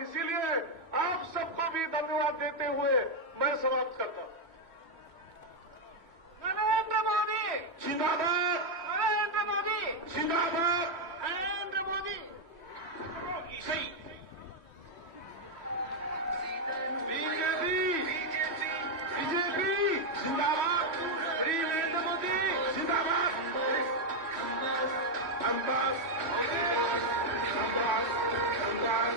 इसीलिए आप सबको भी धन्यवाद देते हुए मैं समाप्त करता हूं। नरेंद्र मोदी जिंदाबाद, नरेंद्र मोदी जिंदाबाद, नरेंद्र मोदी सही बीजेपी बीजेपी जिंदाबाद, श्री नरेंद्र मोदी जिंदाबाद, धन्यवाद धन्यवाद धन्यवाद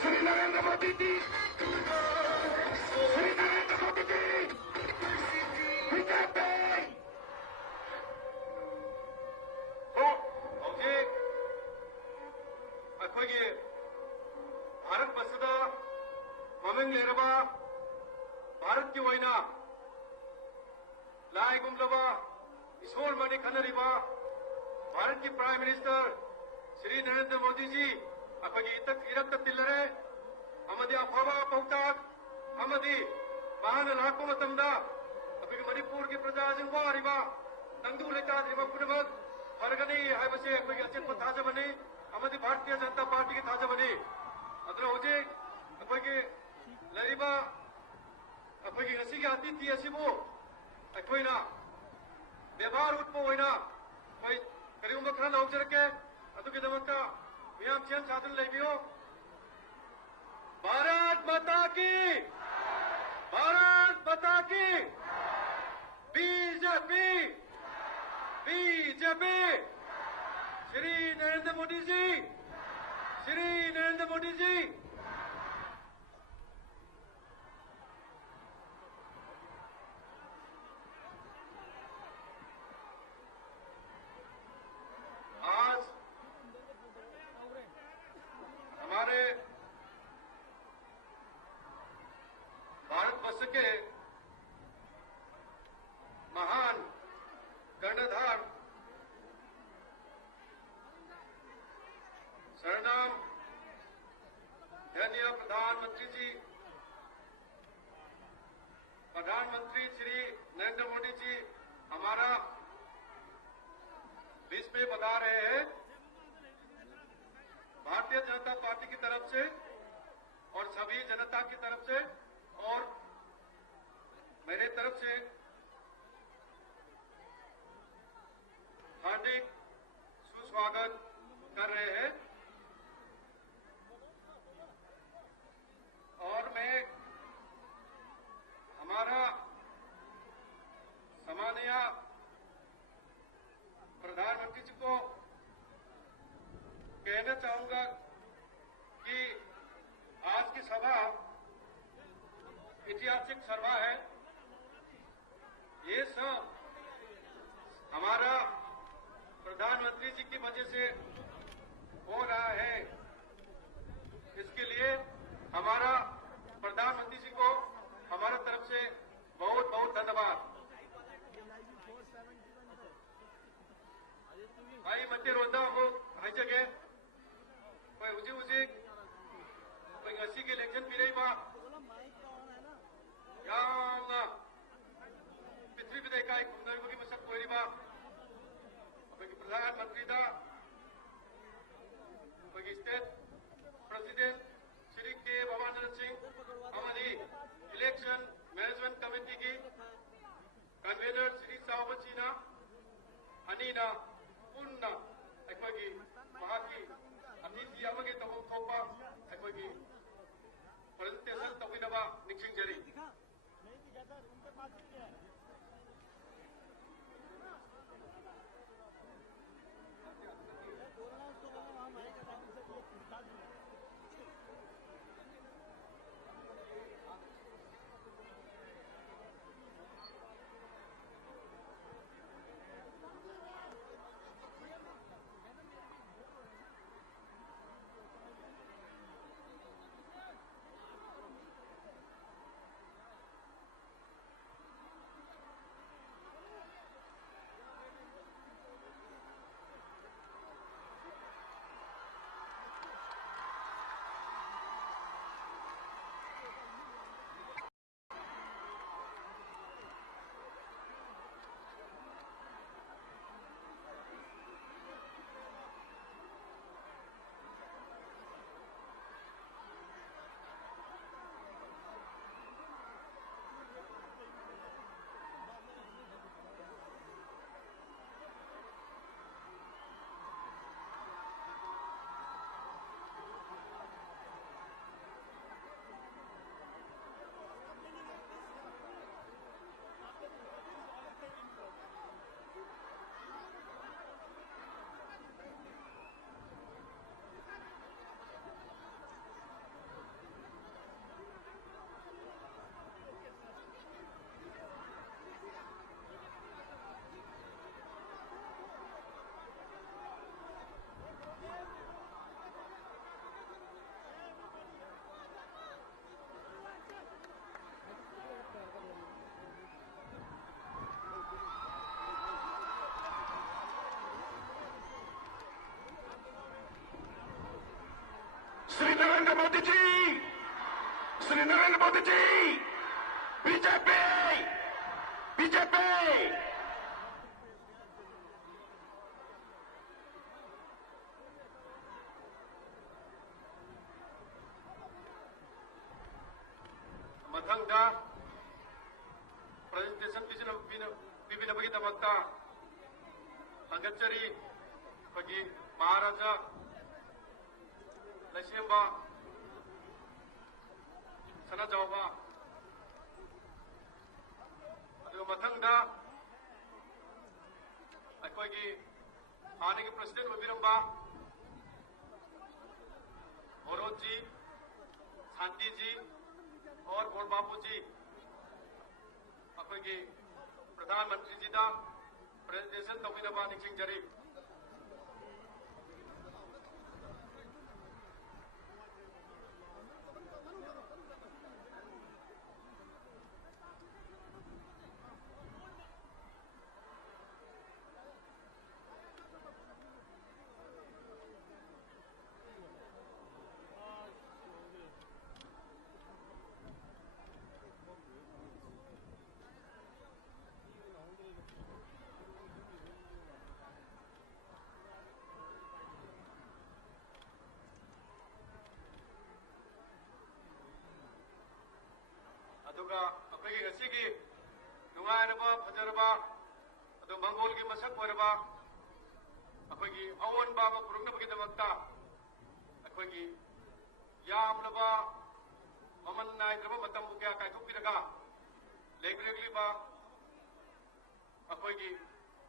श्री नरेंद्र मोदी जी, श्री नरेंद्र मोदी जी, बीजेपी। हौजिक अखोगी भारत बसदा ममिंग लेरबा भारत की वैना लाइगुमलबा ईश्वर मणि खनरिबा भारत की प्राइम मिनिस्टर श्री नरेंद्र मोदी जी अखोगी इरक्त तिल्लरे अमदी अफवा पौताक अमदी महान लाको मतमदा अखोगी मणिपुर की प्रजासिंग वारिबा नंदू लेकाद्रिबा पुनमक फरगनी हाइबसे अखोगी अचेतप थाजबनी अमदी भारतीय जनता पार्टी की थाजबनी अदर हौजिक अखोगी लरिबा अखोगी ngasi की अतिथि असिबो अखोइना व्यवहार उत्पो होइना कोई करीबा खरा लौजरके अदुगिदमक्ता मियाम चेन साधन लेबियो। भारत माता की बीजेपी बीजेपी श्री नरेंद्र मोदी जी, श्री नरेंद्र मोदी जी। आज हमारे भारतवर्ष के महान कर्णधार सरनाम धन्य प्रधानमंत्री जी, प्रधानमंत्री श्री नरेंद्र मोदी जी हमारा बीच में बता रहे हैं। भारतीय जनता पार्टी की तरफ से और सभी जनता की तरफ से और मेरे तरफ से हार्दिक सुस्वागत कर रहे हैं। और मैं हमारा सम्माननीय प्रधानमंत्री जी को कहना चाहूंगा कि आज की सभा ऐतिहासिक सभा है। ये सब हमारा प्रधानमंत्री जी की वजह से हो रहा है। इसके लिए हमारा प्रधानमंत्री जी को हमारा तरफ से बहुत बहुत धन्यवाद। आई मध्य रोदा वो हर जगह कोई उजी कोई ngasi के इलेक्शन भी रही बात yang पितृ विधेयक का एक खुंदर की मसक कोई बात कोई प्रधानमंत्री दा कोई स्टेट प्रेसिडेंट श्री के भवानंद सिंह हमारी इलेक्शन मैनेजमेंट कमेटी की कन्वीनर श्री सावचीना अनीना पुन्ना अखोगी महाकी अतिथि अमगे तबो थोपा अखोगी प्रेजेंटेशन तौनबा निक्षिंजरी मोदी जी, श्री नरेंद्र मोदी जी, बीजेपी, बीजेपी। मथंगदा प्रेजेंटेशन पिबिनबगीदमक्ता हंगचरी अखोगी महाराजा लैसेंबा सनाजावबा अदुगा मथंगदा अखोगी हानिगी प्रेसिडेंट ओबिरंबा मोरोज जी, शांति जी और गोड़ बापू जी अखोगी प्रधानमंत्री जी दा प्रेजेंटेशन तौबीनबा निंसिंजरी। अदुगा अखोगी गसिगी नुंगाइरबा फजरबा अदु मंगोलगी मसक ओरबा अखोगी अवोनबा पुरुंगनबगीदमक्ता अखोगी यामलबा ममन नाइद्रबा मतम उक्या कायथोकपिरगा लेग्रेगलीबा अखोगी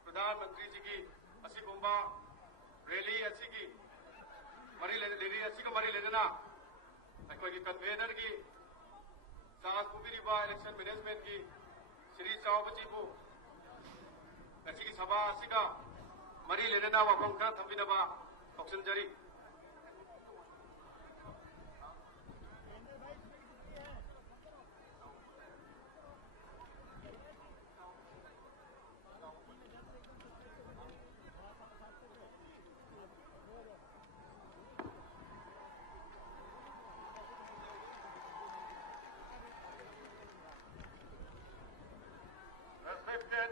प्रधानमंत्री जी की असिगुंबा रैली असिगी मरी लेना अखोगी कन्वेनर की साथ पुबीरीबा इलेक्शन मैनेजमेंट की श्री चावबजीबू की सभा असिगा मरी लेना वफम खरा थंबिनबा औक्षनजरी। Respected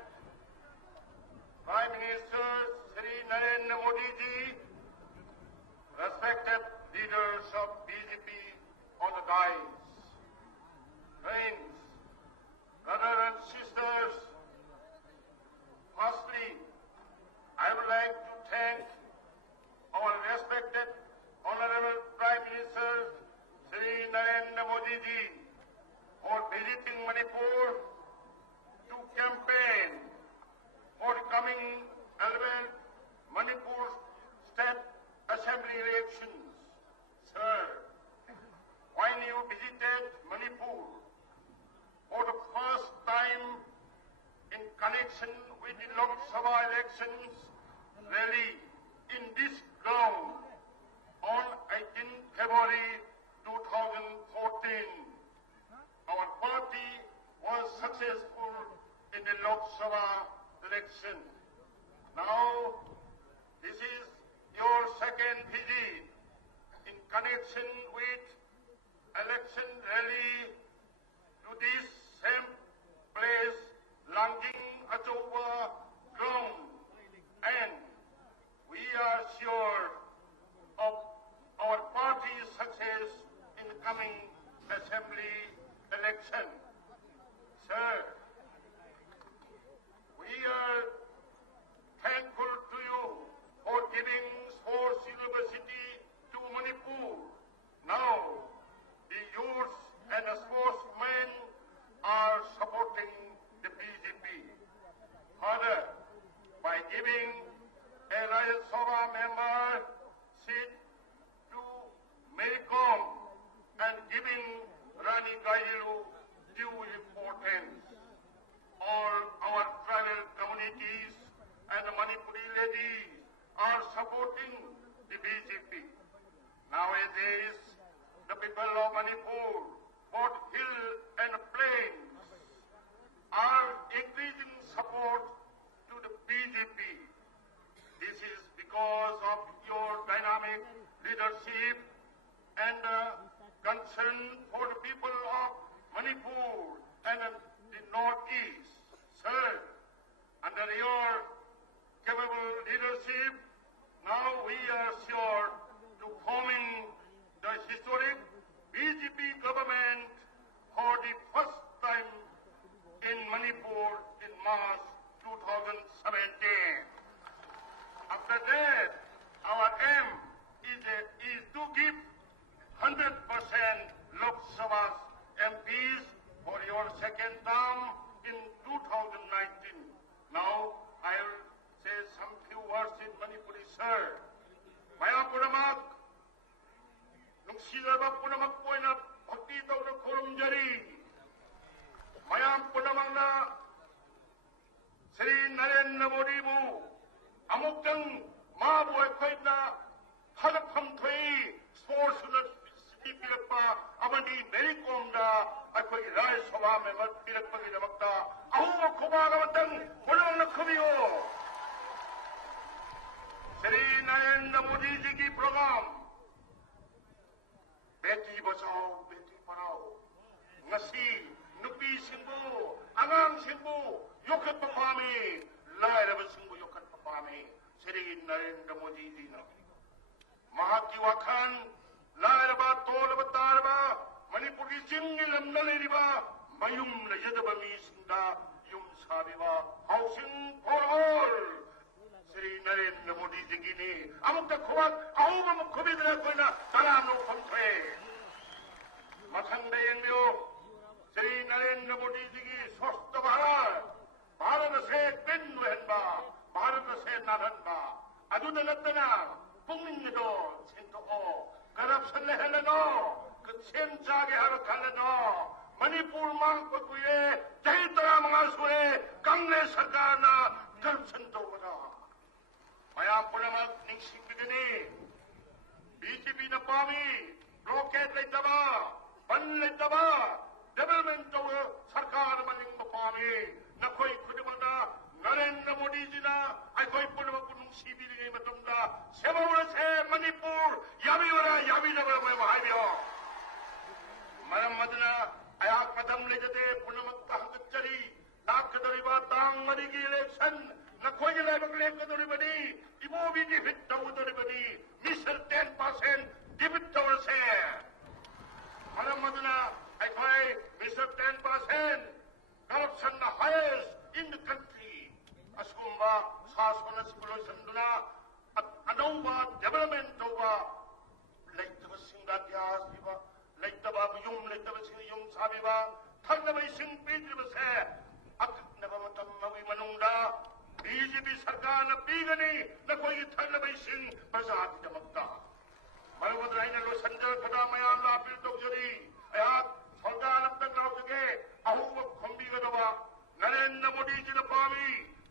Prime Minister Shri Narendra Modi ji, respected leaders of BJP on the dais, friends, brothers and sisters, firstly, I would like to thank our respected Honorable Prime Minister Shri Narendra Modi ji for visiting Manipur to campaign for the coming 11th Manipur State Assembly elections. Sir, when you visited Manipur for the first time in connection with the Lok Sabha elections rally in this ground on 18 February 2014, our party was successful in the Lok Sabha election. Now, this is your second visit in connection with election rally to this same place, Langing Achauba ground, and we are sure of our party's success in the coming assembly election. Sir, we are thankful to you for giving Sports University to Manipur. Now, the youth and the sportsmen are supporting the BJP. Further, by giving a Rajya Sabha member seat to Merikom and giving Rani Gailu due importance, all our tribal communities and the Manipuri ladies are supporting the BJP. Nowadays, the people of Manipur, both hill and plains, are increasing support to the BJP. This is because of your dynamic leadership and and the Northeast. Sir, under your capable leadership, now we are sure to forming the historic BJP government for the first time in Manipur in March 2017. After that, our aim is to give 100% Lok Sabha MPs for your second term in 2019. Now, I will say some few words in Manipuri, sir. Maya Punamak, Nungsidaba Punamak Poina, Bhakti Dr. Kurumjari, Maya Punamangna, Sri Narendra Modi Bu, Amukang, Mabu Ekwaitna, Halapam Tui, Sports Pilapa, Amadi, Merikomda, Akwai Rai Sova, Memat Pilapagi Namakta, Ahu Kubagamatan, Punamana Kumio. Sri Narendra Modi ji की programme Beti Bachao Beti Padhao ngasi nupi singbu angang singbu yokat papami lairaba singbu yokat papami Sri Narendra Modi ji na mahaki wakhan lairaba tolaba taraba Manipur ki singi lamna leriba mayum lejadaba mi singda yum sabiba housing for all Sri Narendra Modi ji ki ni amukta khowat auma mukhobidra koina tarano phamthre mathangda yengyo Sri Narendra Modi ji ki swasth Bharat se pinnu henba Bharat se naranba aduda latana pungning do sinto o corruption le helano kchem jage har khalano Manipur mang ko kuye jai tara mga sure Congress sarkar na corruption do bada maya punamak ningsing bigani BJP na pami blockade leitaba ban leitaba development to sarkar maning mapami nakoi khudimada Narendra Modi ji na akoi punamak nung sibiri matumda sebawra se Manipur yabi na mai bahaiyo maram madna ayak padam lejate punamak tahkachari takdariba tang mari ki election nakoi le bakle kadori bani ibo bi defeat tawdori bani Mr. 10% defeat tawra se maram madna akoi Mr. 10% corruption the highest in the country asumba sasana solution duna anova development over like the singa gas biba like the sing yum sabiba thanna sing pitri se akna matam mawi manungda BJP sarkar na pigani na koi thanna sing bazat jamakta malwadra lo sanjay khada mayan la pil dokjari ayat sarkar apna nauke ahu khombi gadaba Narendra Modi ji na pami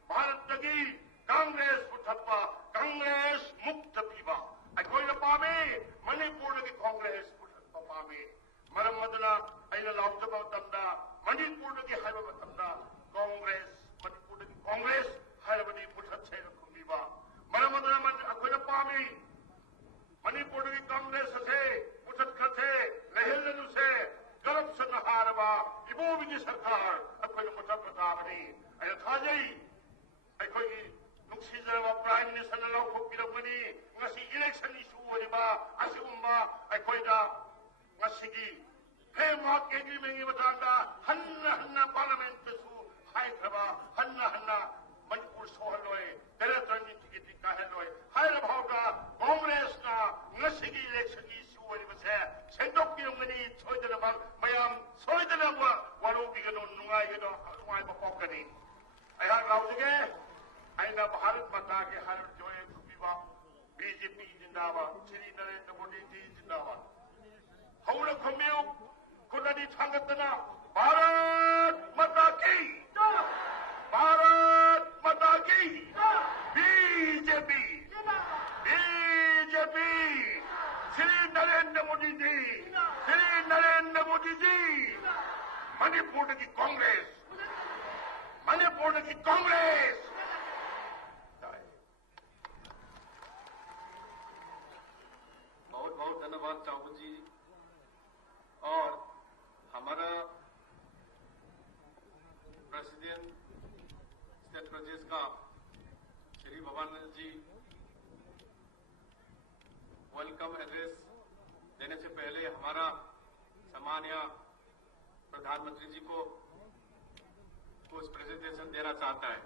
Bharat dagi Congress puthatpa Congress mukta piba akoi na pami Manipur dagi Congress puthatpa pami maram madna aina lautaba tamda Manipur dagi haiba tamda Congress Manipur dagi Congress haiba ni puthatse khumbiba maram madna akoi na pami Manipur dagi Congress ase puthat khathe lehel se corruption haraba ibo bi sarkar akoi na puthatpa bani aina thajai akoi nuksijaba prime minister na law khopirabani ngasi election issue oriba asigumba akoi da ngasigi framework agreement batanga hanna parliament su haikhaba hanna Manipur sohaloi territory tigiti kaheloi haira bhauda Congress na ngasigi election issue oriba se sendok pirumani choidana bang mayam soidana wa waru bigano nungai gano nungai bapokani aya raujige aina Bharat mata ke har joye kubiba BJP jindabad Sri Narendra Modi ji jindabad haula khamiu kunadi thangatna Bharat mata ki Bharat mata ki BJP Sri Narendra Modi ji Manipur ki Congress बहुत बहुत धन्यवाद चाहू जी और हमारा president state प्रदेश का श्री भवानंद जी welcome address देने से पहले हमारा सम्माननीय प्रधानमंत्री जी को कुछ प्रेजेंटेशन देना चाहता है।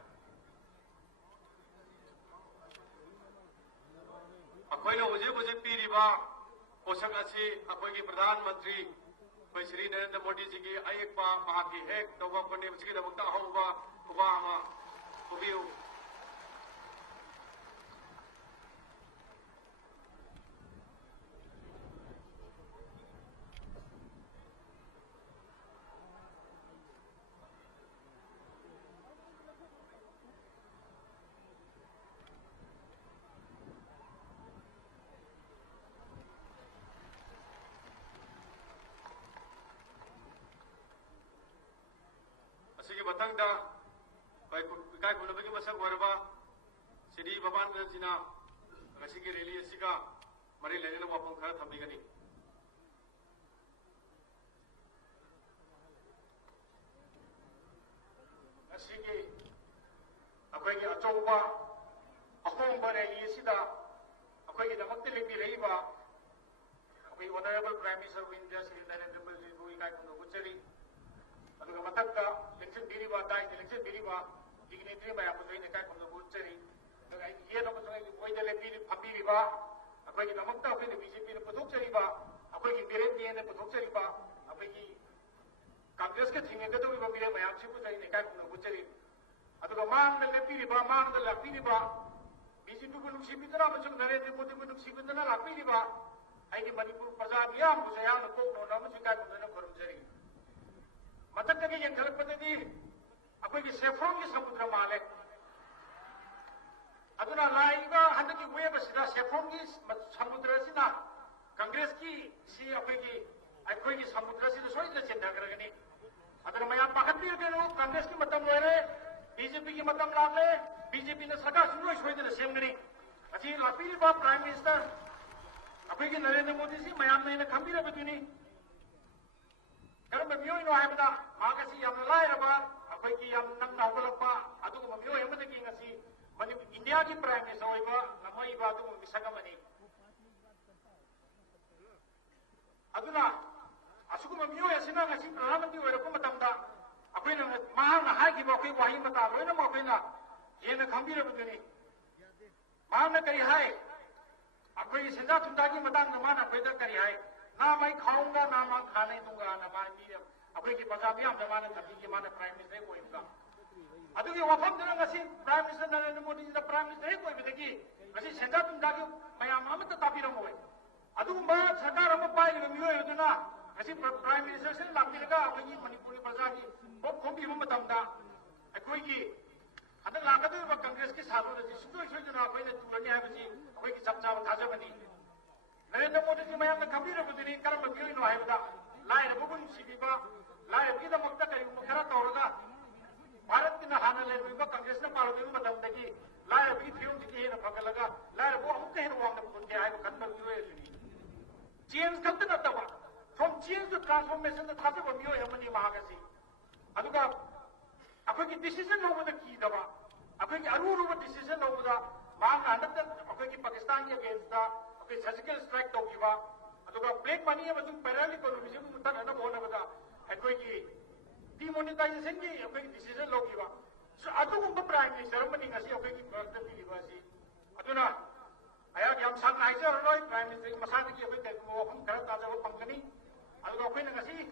अखोइना हुजे पीरिबा पोषक असी अखोइगी प्रधानमंत्री कोई श्री नरेंद्र मोदी जी की अयेकपा माकी हेक तौबा कोने बचगी दमकता होबा कुबा अमा कुबियु। मतंगदा इकाई खुलबगी मसक वरबा श्री भवानंद जीना ngasi की रैली असिका मरी लेने वापम खरा थंबिगनी। ngasi की अखोई की अचौबा अहोंबा रैली असिदा अखोई की दमकते लेपी रहीबा अखोई honourable prime minister of India Shri Narendra Modi ji को इकाई खुलबगी चली अदुगा मतक्का इलेक्शन बीरीबा ताई इलेक्शन बीरीबा डिग्निटरी मैम को जोइन इकाई खुलबगी चली अदुगा ये नो को कोई दले पी फबीरीबा अखोई की दमकता अखोई ने बीजेपी ने पुथोकचरीबा अखोई की बीरेपी ने पुथोकचरीबा अखोई की कांग्रेस के थिंगेगदोबा बीरे मैम से को जोइन इकाई खुलबगी चली अदुगा मांग लेपीरीबा मांग लापीरीबा बीजेपी को नुक्सीबिदना मसुग नरेंद्र मोदी को नुक्सीबिदना लापीरीबा आई की मणिपुर प्रजा मियाम को सयान को नोना मसिका को न खुरमजरी मतक के यंगलपददी अखोई की सेफ्रोम की समुद्र माले अदुना लाइबा हंद की वेब सिदा सेफ्रोम की समुद्र सिना कांग्रेस की सी अखोई की समुद्र सिदा सोइद चिंतागरगनी अदुना मया पाखत्ती देनो कांग्रेस की मतम लोरे बीजेपी की मतम लाले बीजेपी ने सरकार सुनो सोइद सेमगनी असी लापीबा प्राइम मिनिस्टर अखोई की नरेंद्र मोदी जी मयाम ने खंबीरबदुनी करम मियोइनो हाइबदा मागसी यम लायरबा अखोई की यम नंगना होगलपा अदुगुम मियोय अमदगी ngasi मनि इंडिया की प्राइम मिनिस्टर होइबा नमइबा अदुगुम मिसगमनी अदुना असुगुम मियोय असिना ngasi प्रधानमंत्री होइरको मतमदा अखोइना माहना हागिबा अखोई वाहि मता लोइना मखोइना येना खंबीरबदुनी माहना करी हाय अखोई सेंजा थुंदा की मतंग माना अखोइदा करी हाय ना मैं खाऊंगा ना मैं खाने दूंगा ना मैं अखोई की प्रजा मियाम जमाना थी की माना प्राइम मिनिस्टर होइबा अदुगी वफम दना ngasi prime minister Narendra Modi ji दा प्राइम मिनिस्टर होइबदगी ngasi सेंजा तुंदा की मयाम अमत तापिरम होय अदुगुम सरकार अम पाइलिबा मियोय अदुना ngasi प्राइम मिनिस्टर से लापिरगा अखोई मणिपुर प्रजा की बहुत खोबी मतमदा अखोई की हद लागदबा कांग्रेस की साधु सुदोय सोइदना अखोई ने तुरनी हाबसी अखोई की चपचाब थाजबनी नरेंद्र मोदी जी मैम खबीरबदुनी करम मियोइनो हाइबदा लायरबुगु नुसिबिबा लायरबीदमक्ता करिगुम खरा तौरगा भारत की हाना लेबिबा कांग्रेस ने पालबिबा मतमदगी लायरबी फिल्म की हेन फगलगा लायरबु अमुक हेन वांग पुनके हाइब खत्म मियोयजुनी चेंज खत्म नतबा फ्रॉम चेंज टू ट्रांसफॉर्मेशन द थाजबा मियोय हमनी महागसी अदुगा अखोई की डिसीजन होबदा कीदबा अखोई की अरुरुबा डिसीजन होबदा मांग हंदक अखोई की पाकिस्तान के अगेंस्ट दा सर्जिकल स्ट्राइक तौकीबा अदुगा ब्लैक मनी अमसुग पैरल इकोनॉमिज्म मुतन होनबदा अखोई की डिमोनेटाइजेशन की अखोई डिसीजन लौकीबा सो अदुगुम प्राइम मिनिस्टर मनी ngasi अखोई की प्रॉब्लम दिलिबासी अदुना आया याम सान आइजर लोय प्राइम मिनिस्टर मसाद की अखोई के वफम खरा ताजा पंगनी अदुगा अखोई ngasi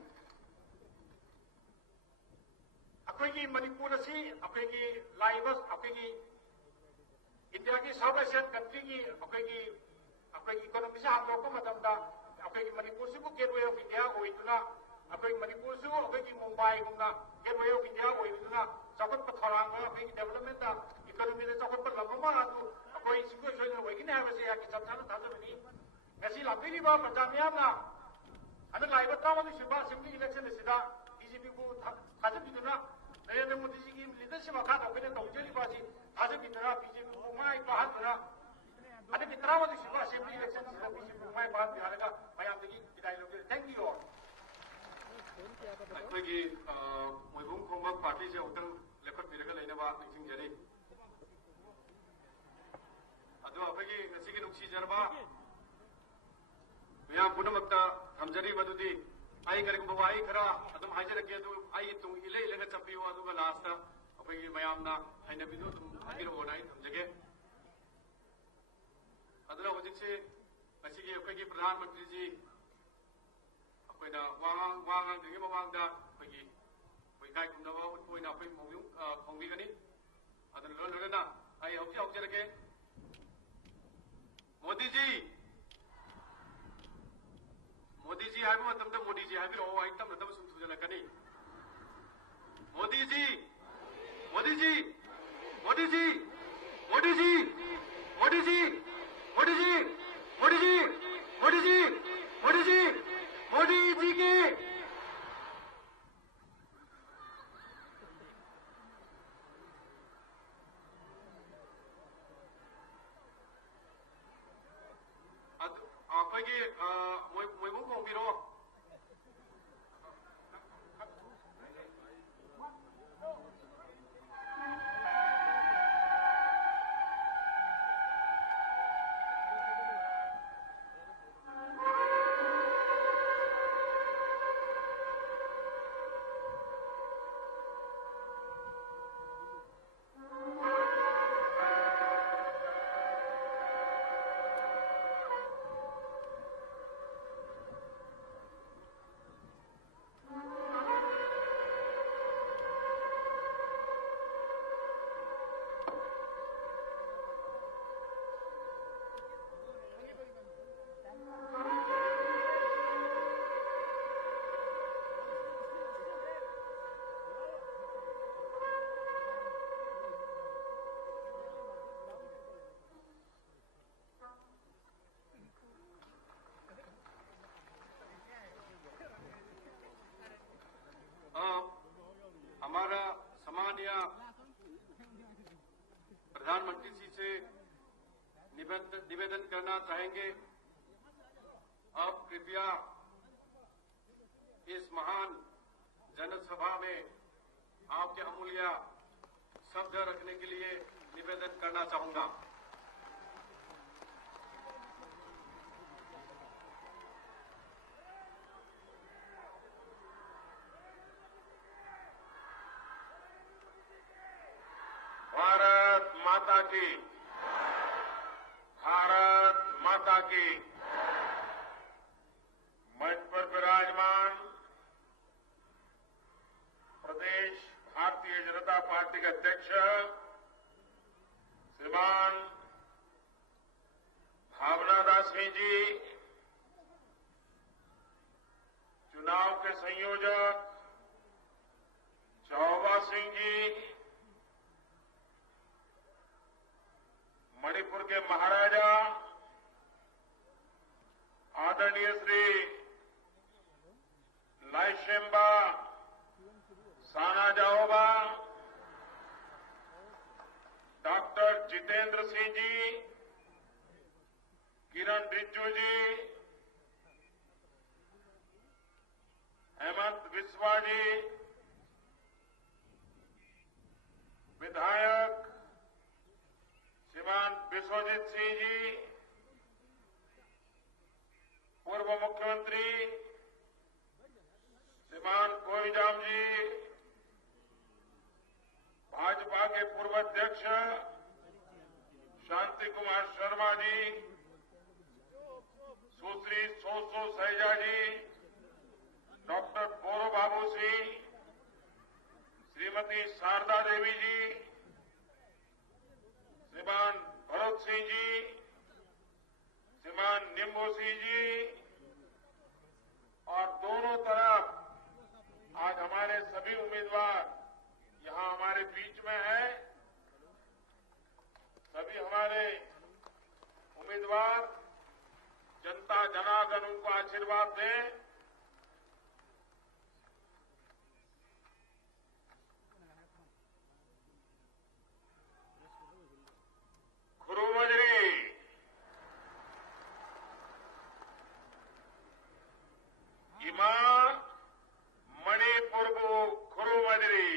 अखोई की मणिपुर से अखोई की लाइबस अखोई की इंडिया की साउथ एशियन कंट्री की अखोई इकोनॉमी से हांदोक मतमदा अखोई मणिपुर से गेटवे ऑफ इंडिया होइदुना अखोई मणिपुर से अखोई मुंबई गुमना गेटवे ऑफ इंडिया होइदुना चौकट पथरांग अखोई डेवलपमेंट इकोनॉमी से चौकट पर लंबमा आदु अखोई सिको सोइनो होइगिने हाबसे या की चपचाना थाजबनी ngasi लापीबा प्रजामियामना अन लाइब तामदु सिबा असेंबली इलेक्शन सिदा बीजेपी को थाजबिदुना नरेंद्र मोदी जी की लीडरशिप अखात अखोई तौजलिबासी थाजबिदुना बीजेपी को माय पाहदुना अदे मित्रावदि सिबा असेंबली इलेक्शन सिदा बीजेपी माय पाहद बिहारगा मयामदगी विदाई लोगे थैंक यू ऑल अखोई की मोइबुम खोंबक पार्टी वाहनीसे अमुक्तंग लेखोत्पीरगा लेनबा निंसिंजरी अदो अखोइगी ngasiगी नुंसीजरबा मयाम पुनमक्ता थमजरी मदुदी आई करिगुंबा वाई खरा अदुम हाइजरगे अदु आई तुंग इले इलेगा चपियो अदुगा लास्टा अखोइगी मयामना हाइनबिदु तुम हाइगिरोना आई थमजगे अदुना होजिकसे ngasiगी अखोइगी प्रधानमंत्री जी अखोइना वांग दिगी मवांगदा अखोइगी kai kumnawa utpoina apai mawlung khongbigani adana lolona ai haujarage modi ji haibu matamda modi ji haibiro ai tam nadam sum thujalakani modi ji modi ji modi ji modi ji modi ji modi ji modi ji modi ji modi ji modi ji के अखोइगी मोइबुं खोंबिरो हमारा सामान्य प्रधानमंत्री जी से निवेदन करना चाहेंगे। अब कृपया इस महान जनसभा में आपके अमूल्य शब्द रखने के लिए निवेदन करना चाहूंगा। भारत माता की मंच पर विराजमान प्रदेश भारतीय जनता पार्टी के अध्यक्ष श्रीमान भावना दास सिंह जी, चुनाव के संयोजक चौबा सिंह जी, मणिपुर के महाराजा आदरणीय श्री लाइशेम्बा सानाजाओबा, डॉक्टर जितेंद्र सिंह जी, किरण रिज्जू जी, हेमंत बिस्वा जी, विधायक श्रीमान विश्वजीत सिंह जी, पूर्व मुख्यमंत्री श्रीमान कोईजाम जी, भाजपा के पूर्व अध्यक्ष शांति कुमार शर्मा जी, सुश्री सोसो सैजा जी, डॉक्टर बोरो बाबू सिंह, श्रीमती शारदा देवी जी, श्रीमान भरत सिंह जी, श्रीमान निम्बू सिंह जी, और दोनों तरफ आज हमारे सभी उम्मीदवार यहां हमारे बीच में हैं। सभी हमारे उम्मीदवार जनता जनार्दन उनको आशीर्वाद दें। खुरुमजरी इमा मणिपुर खुरुमजरी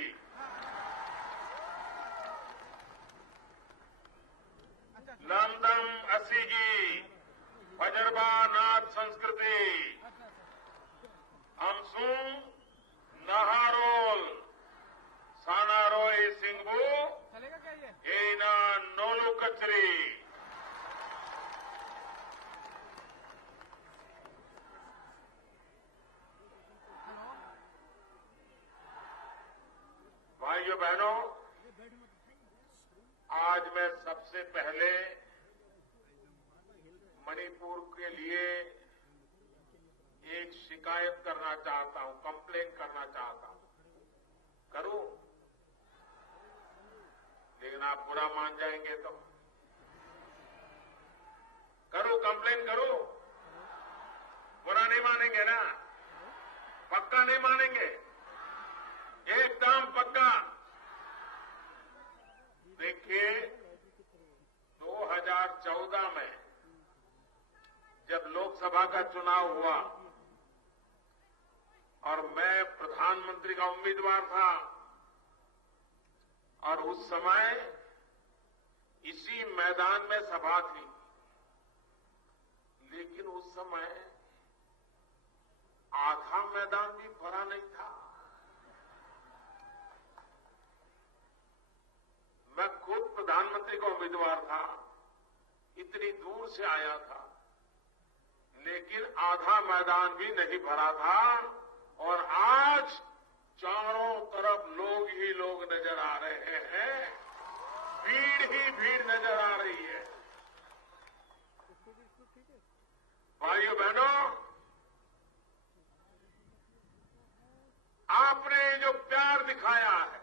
भाइयों बहनों, आज मैं सबसे पहले मणिपुर के लिए एक शिकायत करना चाहता हूं, कंप्लेन करना चाहता हूं। करूं? लेकिन आप बुरा मान जाएंगे तो करूं? कंप्लेन करूं? बुरा नहीं मानेंगे ना? पक्का नहीं मानेंगे? एकदम पक्का। देखिए, 2014 में जब लोकसभा का चुनाव हुआ और मैं प्रधानमंत्री का उम्मीदवार था, और उस समय इसी मैदान में सभा थी, लेकिन उस समय आधा मैदान भी भरा नहीं था। मैं खुद प्रधानमंत्री का उम्मीदवार था, इतनी दूर से आया था, लेकिन आधा मैदान भी नहीं भरा था। और आज चारों तरफ लोग ही लोग नजर आ रहे हैं, भीड़ ही भीड़ नजर आ रही है। भाइयों बहनों, आपने जो प्यार दिखाया है,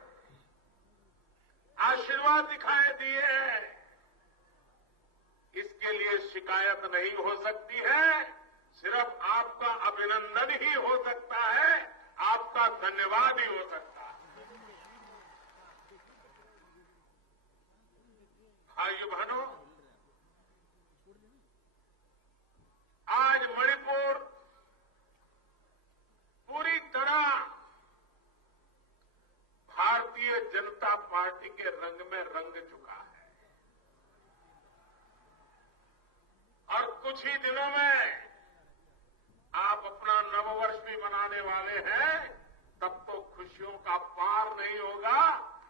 आशीर्वाद दिखाए दिए हैं, इसके लिए शिकायत नहीं हो सकती है, सिर्फ आपका अभिनंदन ही हो सकता है, आपका धन्यवाद ही हो सकता है। भाइयों बहनों, आज मणिपुर पूरी तरह भारतीय जनता पार्टी के रंग में रंग चुका है, और कुछ ही दिनों में आप अपना नववर्ष भी मनाने वाले हैं, तब तो खुशियों का पार नहीं होगा,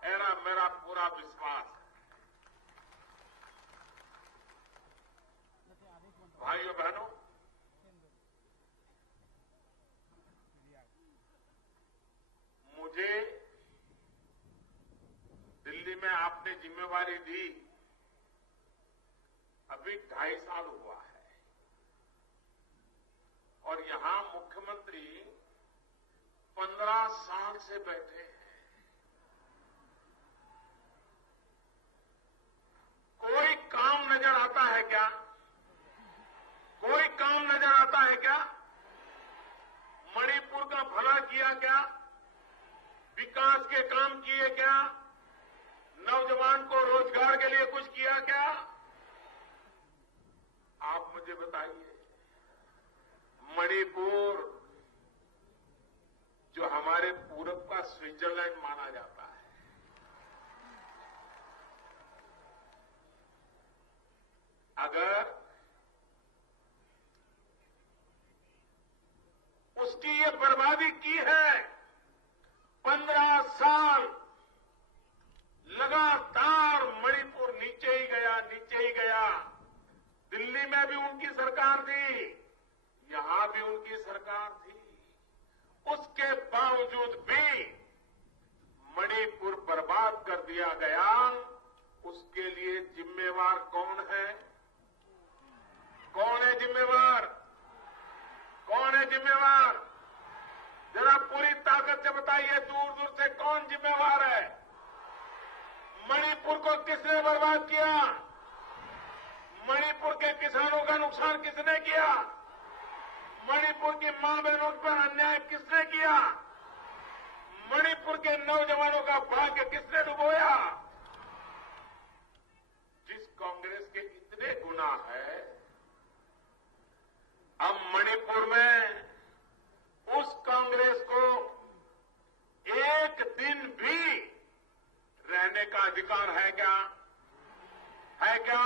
ऐसा मेरा पूरा विश्वास है। भाइयों बहनों, मुझे दिल्ली में आपने जिम्मेवारी दी, अभी 2.5 साल हुआ है, और यहां मुख्यमंत्री 15 साल से बैठे हैं। कोई काम नजर आता है क्या? कोई काम नजर आता है क्या? मणिपुर का भला किया क्या? विकास के काम किए क्या? नौजवान को रोजगार के लिए कुछ किया क्या? आप मुझे बताइए। मणिपुर, जो हमारे पूरब का स्विट्जरलैंड माना जाता है, अगर उसकी ये बर्बादी की है, 15 साल लगातार मणिपुर नीचे ही गया, नीचे ही गया। दिल्ली में भी उनकी सरकार थी, यहां भी उनकी सरकार थी, उसके बावजूद भी मणिपुर बर्बाद कर दिया गया। उसके लिए जिम्मेवार कौन है? कौन है जिम्मेवार? कौन है जिम्मेवार? जरा पूरी ताकत से बताइए, दूर दूर से कौन जिम्मेवार है? मणिपुर को किसने बर्बाद किया? मणिपुर के किसानों का नुकसान किसने किया? मणिपुर की मां बहनों पर अन्याय किसने किया? मणिपुर के नौजवानों का भाग्य किसने डुबोया? जिस कांग्रेस के इतने गुना है, अब मणिपुर में उस कांग्रेस को एक दिन भी रहने का अधिकार है क्या? है क्या?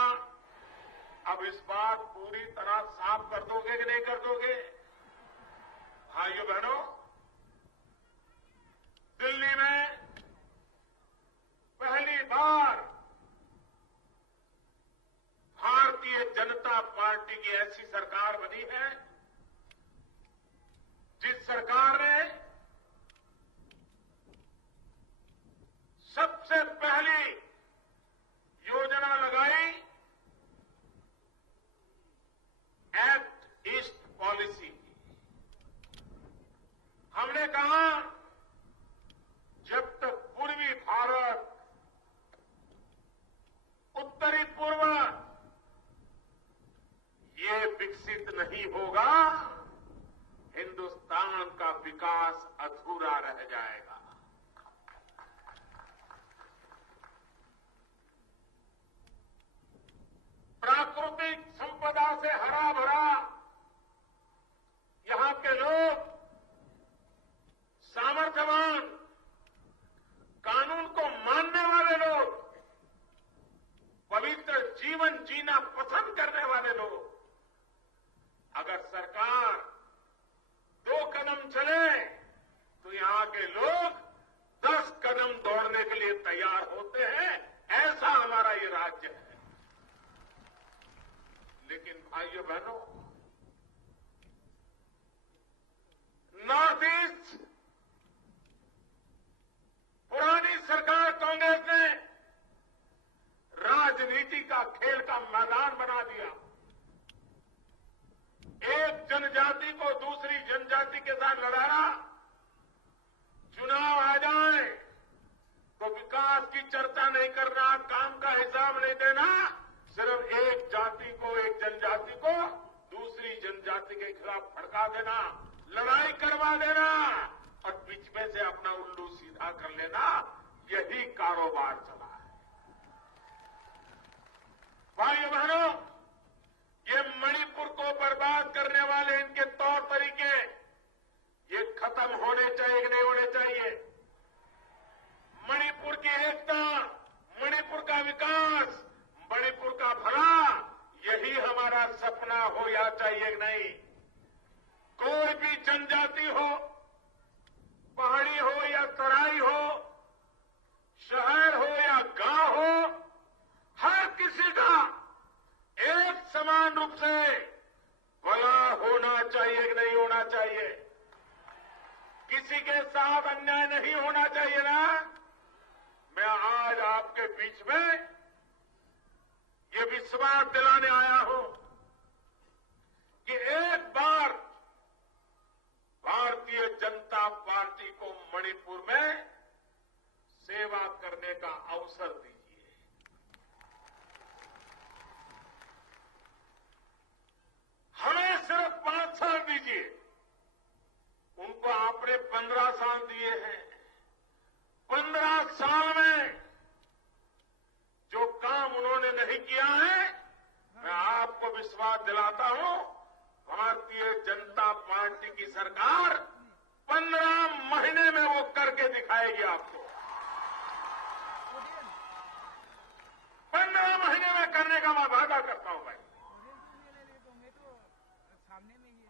अब इस बात पूरी तरह साफ कर दोगे कि नहीं कर दोगे? भाइयों बहनों, दिल्ली में पहली बार भारतीय जनता पार्टी की ऐसी सरकार बनी है जिस सरकार ने सबसे पहली योजना लगाई एक्ट ईस्ट पॉलिसी की। हमने कहा जब तक पूर्वी भारत, उत्तरी पूर्व ये विकसित नहीं होगा, हिंदुस्तान का विकास अधूरा रह जाएगा। प्राकृतिक संपदा से हरा भरा यहां के लोग सामर्थ्यवान, कानून को मानने वाले लोग, पवित्र जीवन जीना पसंद करने वाले लोग, अगर सरकार 2 कदम चले तो यहां के लोग 10 कदम दौड़ने के लिए तैयार होते हैं। ऐसा हमारा ये राज्य है। लेकिन भाइयों बहनों, नॉर्थ ईस्ट पुरानी सरकार कांग्रेस ने राजनीति का खेल का मैदान बना दिया। एक जनजाति को दूसरी जनजाति के साथ लड़ाना, चुनाव आ जाए तो विकास की चर्चा नहीं करना, काम का हिसाब नहीं देना, सिर्फ एक जाति को, एक जनजाति को दूसरी जनजाति के खिलाफ भड़का देना, लड़ाई करवा देना और बीच में से अपना उल्लू सीधा कर लेना, यही कारोबार चला है। भाइयों बहनों, ये मणिपुर को बर्बाद करने वाले इनके तौर तरीके ये खत्म होने चाहिए कि नहीं होने चाहिए? मणिपुर की एकता, मणिपुर का विकास, मणिपुर का भला, यही हमारा सपना हो या चाहिए कि नहीं? कोई भी जनजाति हो, पहाड़ी हो या तराई हो, शहर हो या गांव हो, हर किसी का एक समान रूप से भला होना चाहिए कि नहीं होना चाहिए? किसी के साथ अन्याय नहीं होना चाहिए ना? मैं आज आपके बीच में ये विश्वास दिलाने आया हूं कि एक बार भारतीय जनता पार्टी को मणिपुर में सेवा करने का अवसर दीजिए। हमें सिर्फ 5 साल दीजिए। उनको आपने 15 साल दिए हैं। 15 साल में जो काम उन्होंने नहीं किया है, मैं आपको विश्वास दिलाता हूं, भारतीय जनता पार्टी की सरकार 15 महीने में वो करके दिखाएगी आपको। 15 महीने में करने का मैं वादा करता हूं भाई।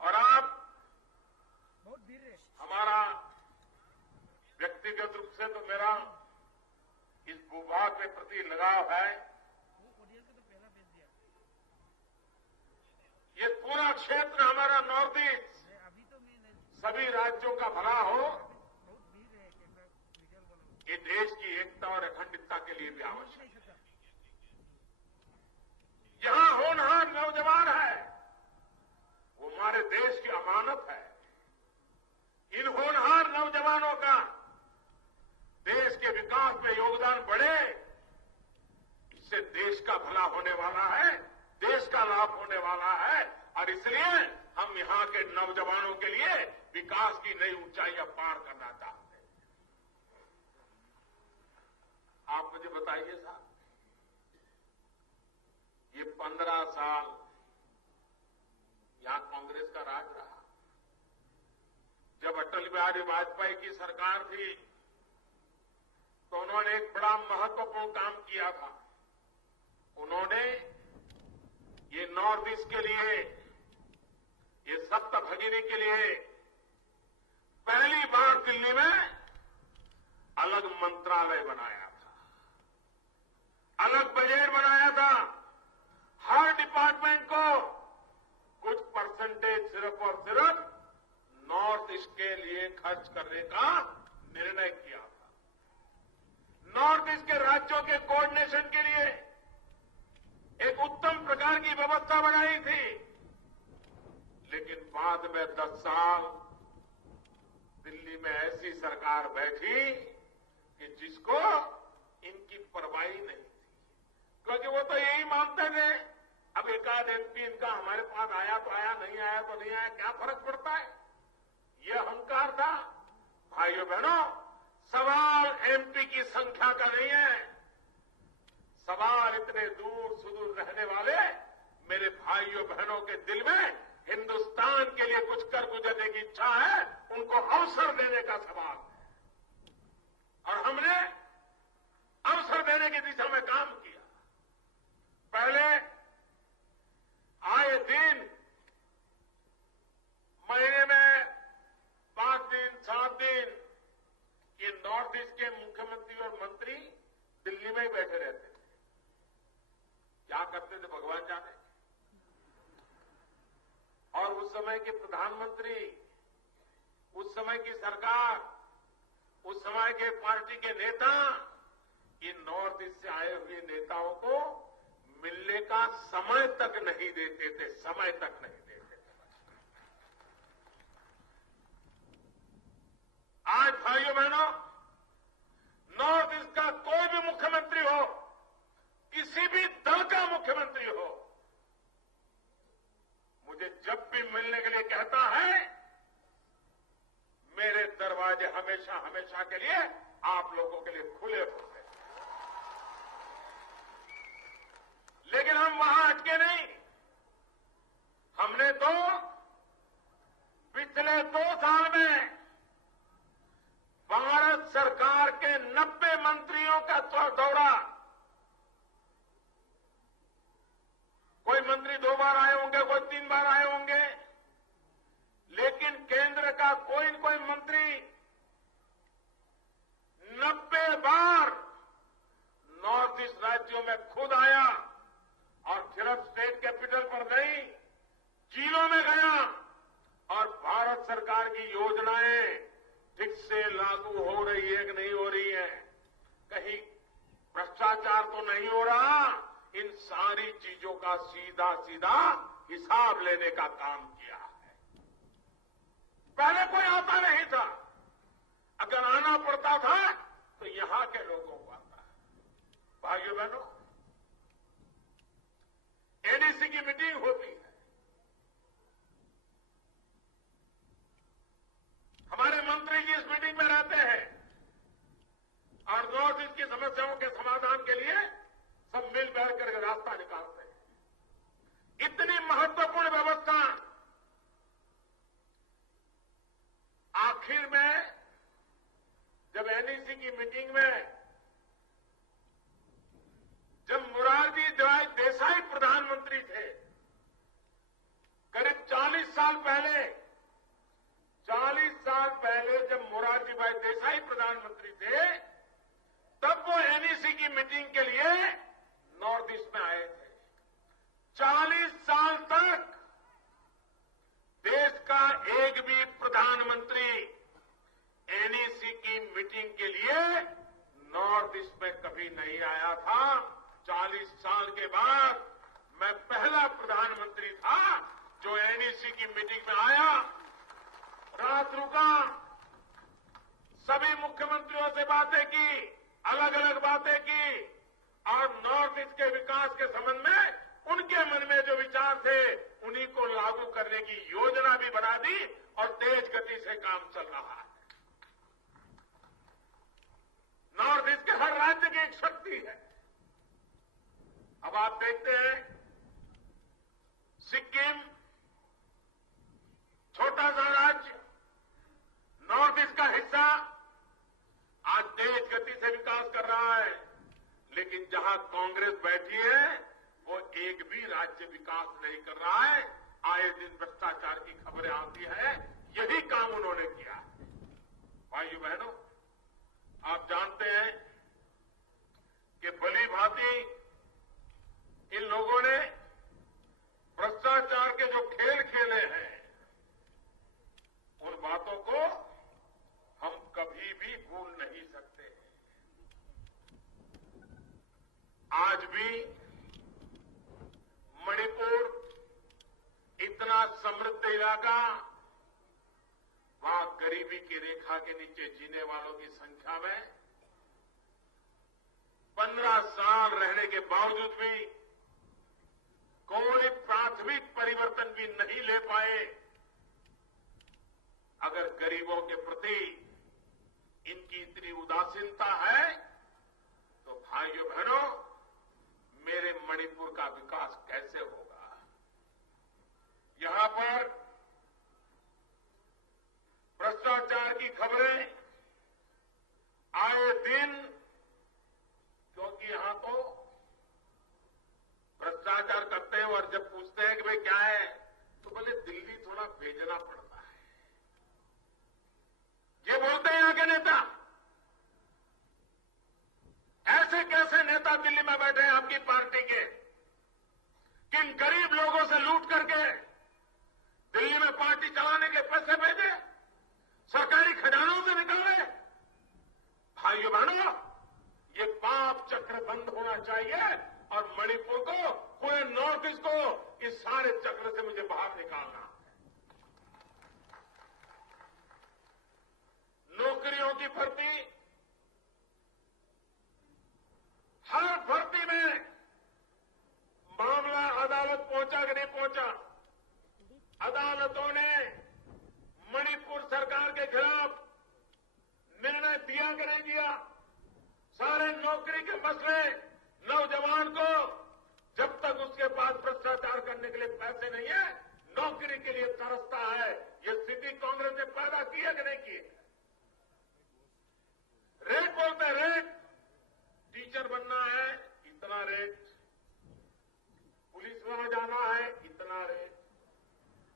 और आप हमारा व्यक्तिगत रूप से तो मेरा इस भूभाग के प्रति लगाव है। ये पूरा क्षेत्र हमारा नॉर्थ ईस्ट, सभी राज्यों का भला हो, ये देश की एकता और अखंडता के लिए भी आवश्यक है। यहां होनहार नौजवान है, वो हमारे देश की अमानत है। इन होनहार नौजवानों का देश के विकास में योगदान बढ़े, इससे देश का भला होने वाला है, देश का लाभ होने वाला है। और इसलिए हम यहां के नौजवानों के लिए विकास की नई ऊंचाइयां पार करना चाहते हैं। आप मुझे बताइए साहब, ये 15 साल यहां कांग्रेस का राज रहा। जब अटल बिहारी वाजपेयी की सरकार थी तो उन्होंने एक बड़ा महत्वपूर्ण काम किया था। उन्होंने ये नॉर्थ ईस्ट के लिए, ये सप्त भगिनी के लिए पहली बार दिल्ली में अलग मंत्रालय बनाया था, अलग बजट बनाया था। हर डिपार्टमेंट को कुछ परसेंटेज सिर्फ और सिर्फ नॉर्थ ईस्ट के लिए खर्च करने का निर्णय किया था। नॉर्थ ईस्ट के कोऑर्डिनेशन के लिए एक उत्तम प्रकार की व्यवस्था बनाई थी। लेकिन बाद में 10 साल दिल्ली में ऐसी सरकार बैठी कि जिसको इनकी परवाह नहीं थी, क्योंकि वो तो यही मानते थे अब एकाध एमपी इनका हमारे पास आया तो आया, नहीं आया तो नहीं आया, क्या फर्क पड़ता है। ये अहंकार था। भाइयों बहनों, सवाल एमपी की संख्या का नहीं है, सवाल इतने दूर सुदूर रहने वाले मेरे भाइयों बहनों के दिल में हिंदुस्तान के लिए कुछ कर गुजरने की इच्छा है, उनको अवसर देने का सवाल है। और हमने अवसर देने की दिशा में काम किया। पहले आए दिन महीने में 5 दिन 7 दिन ये नॉर्थ ईस्ट के मुख्यमंत्री और मंत्री दिल्ली में ही बैठे रहते थे। क्या करते थे भगवान जाने। और उस समय के प्रधानमंत्री, उस समय की सरकार, उस समय के पार्टी के नेता इन नॉर्थ ईस्ट से आए हुए नेताओं को मिलने का समय तक नहीं देते थे, समय तक नहीं देते थे। आज भाइयों बहनों, नॉर्थ ईस्ट का कोई भी मुख्यमंत्री हो, किसी भी दल का मुख्यमंत्री हो, मुझे जब भी मिलने के लिए कहता है, मेरे दरवाजे हमेशा हमेशा के लिए आप लोगों के लिए खुले होते हैं। लेकिन हम वहां अटके नहीं। हमने तो पिछले 2 साल में भारत सरकार के 90 मंत्रियों का दौरा, कोई मंत्री 2 बार आए होंगे, कोई 3 बार आए होंगे, लेकिन केंद्र का कोई न कोई मंत्री 90 बार नॉर्थ ईस्ट राज्यों में खुद आया और सिर्फ स्टेट कैपिटल पर नहीं, जिलों में गया और भारत सरकार की योजनाएं ठीक से लागू हो रही है कि नहीं हो रही है, कहीं भ्रष्टाचार तो नहीं हो रहा, इन सारी चीजों का सीधा सीधा हिसाब लेने का काम किया है। पहले कोई आता नहीं था, अगर आना पड़ता था तो यहां के लोगों को आता है। भाइयों बहनों, एडीसी की मीटिंग होती है, हमारे मंत्री जी इस मीटिंग में रहते हैं और नॉर्थ ईस्ट की समस्याओं के समाधान के लिए सब मिल बैठ कर रास्ता निकालते हैं। इतनी महत्वपूर्ण व्यवस्था आखिर में जब एनईसी की मीटिंग में जब मोरारजी देसाई प्रधानमंत्री थे, करीब 40 साल पहले जब मोरारजी भाई देसाई प्रधानमंत्री थे, तब वो एनईसी की मीटिंग के लिए नॉर्थ ईस्ट में आए थे। 40 साल तक देश का एक भी प्रधानमंत्री एनईसी की मीटिंग के लिए नॉर्थ ईस्ट में कभी नहीं आया था। 40 साल के बाद मैं पहला प्रधानमंत्री था जो एनईसी की मीटिंग में आया, रात रुका, सभी मुख्यमंत्रियों से बातें की, अलग अलग बातें की और नॉर्थ ईस्ट के विकास के संबंध में उनके मन में जो विचार थे उन्हीं को लागू करने की योजना भी बना दी और तेज गति से काम चल रहा है। नॉर्थ ईस्ट के हर राज्य की एक शक्ति है। अब आप देखते हैं, सिक्किम छोटा सा राज्य, नॉर्थ ईस्ट का हिस्सा, आज तेज गति से विकास कर रहा है, लेकिन जहां कांग्रेस बैठी है वो एक भी राज्य विकास नहीं कर रहा है। आए दिन भ्रष्टाचार की खबरें आती है, यही काम उन्होंने किया। भाइयों बहनों, आप जानते हैं कि भली भांति इन लोगों ने भ्रष्टाचार के जो खेल खेले हैं, उन बातों को हम कभी भी भूल नहीं सकते। आज भी मणिपुर इतना समृद्ध इलाका, वहां गरीबी की रेखा के नीचे जीने वालों की संख्या में 15 साल रहने के बावजूद भी कोई प्राथमिक परिवर्तन भी नहीं ले पाए। अगर गरीबों के प्रति इनकी इतनी उदासीनता है तो भाइयों बहनों, मेरे मणिपुर का विकास कैसे होगा? यहां पर भ्रष्टाचार की खबरें आए दिन, क्योंकि यहां तो भ्रष्टाचार करते हैं और जब पूछते हैं कि भाई क्या है, तो बोले दिल्ली थोड़ा भेजना पड़ता है। ये बोलते हैं यहां के नेता। ऐसे कैसे नेता दिल्ली में बैठे हैं आपकी पार्टी के, किन गरीब लोगों से लूट करके दिल्ली में पार्टी चलाने के पैसे भेजे, सरकारी खजानों से निकाले? भाइयों बहनों, ये पाप चक्र बंद होना चाहिए और मणिपुर को, पूरे नॉर्थ ईस्ट को इस सारे चक्र से मुझे बाहर निकालना है। नौकरियों की भर्ती, हर भर्ती में मामला अदालत पहुंचा कि नहीं पहुंचा? अदालतों ने मणिपुर सरकार के खिलाफ निर्णय दिया कि नहीं दिया? सारे नौकरी के मसले, नौजवान को जब तक उसके पास भ्रष्टाचार करने के लिए पैसे नहीं है, नौकरी के लिए तरसता है। ये स्थिति कांग्रेस ने पैदा की है कि नहीं की? रेट बोलते हैं, रेट। टीचर बनना है, इतना रेट। पुलिस में जाना है, इतना रेट।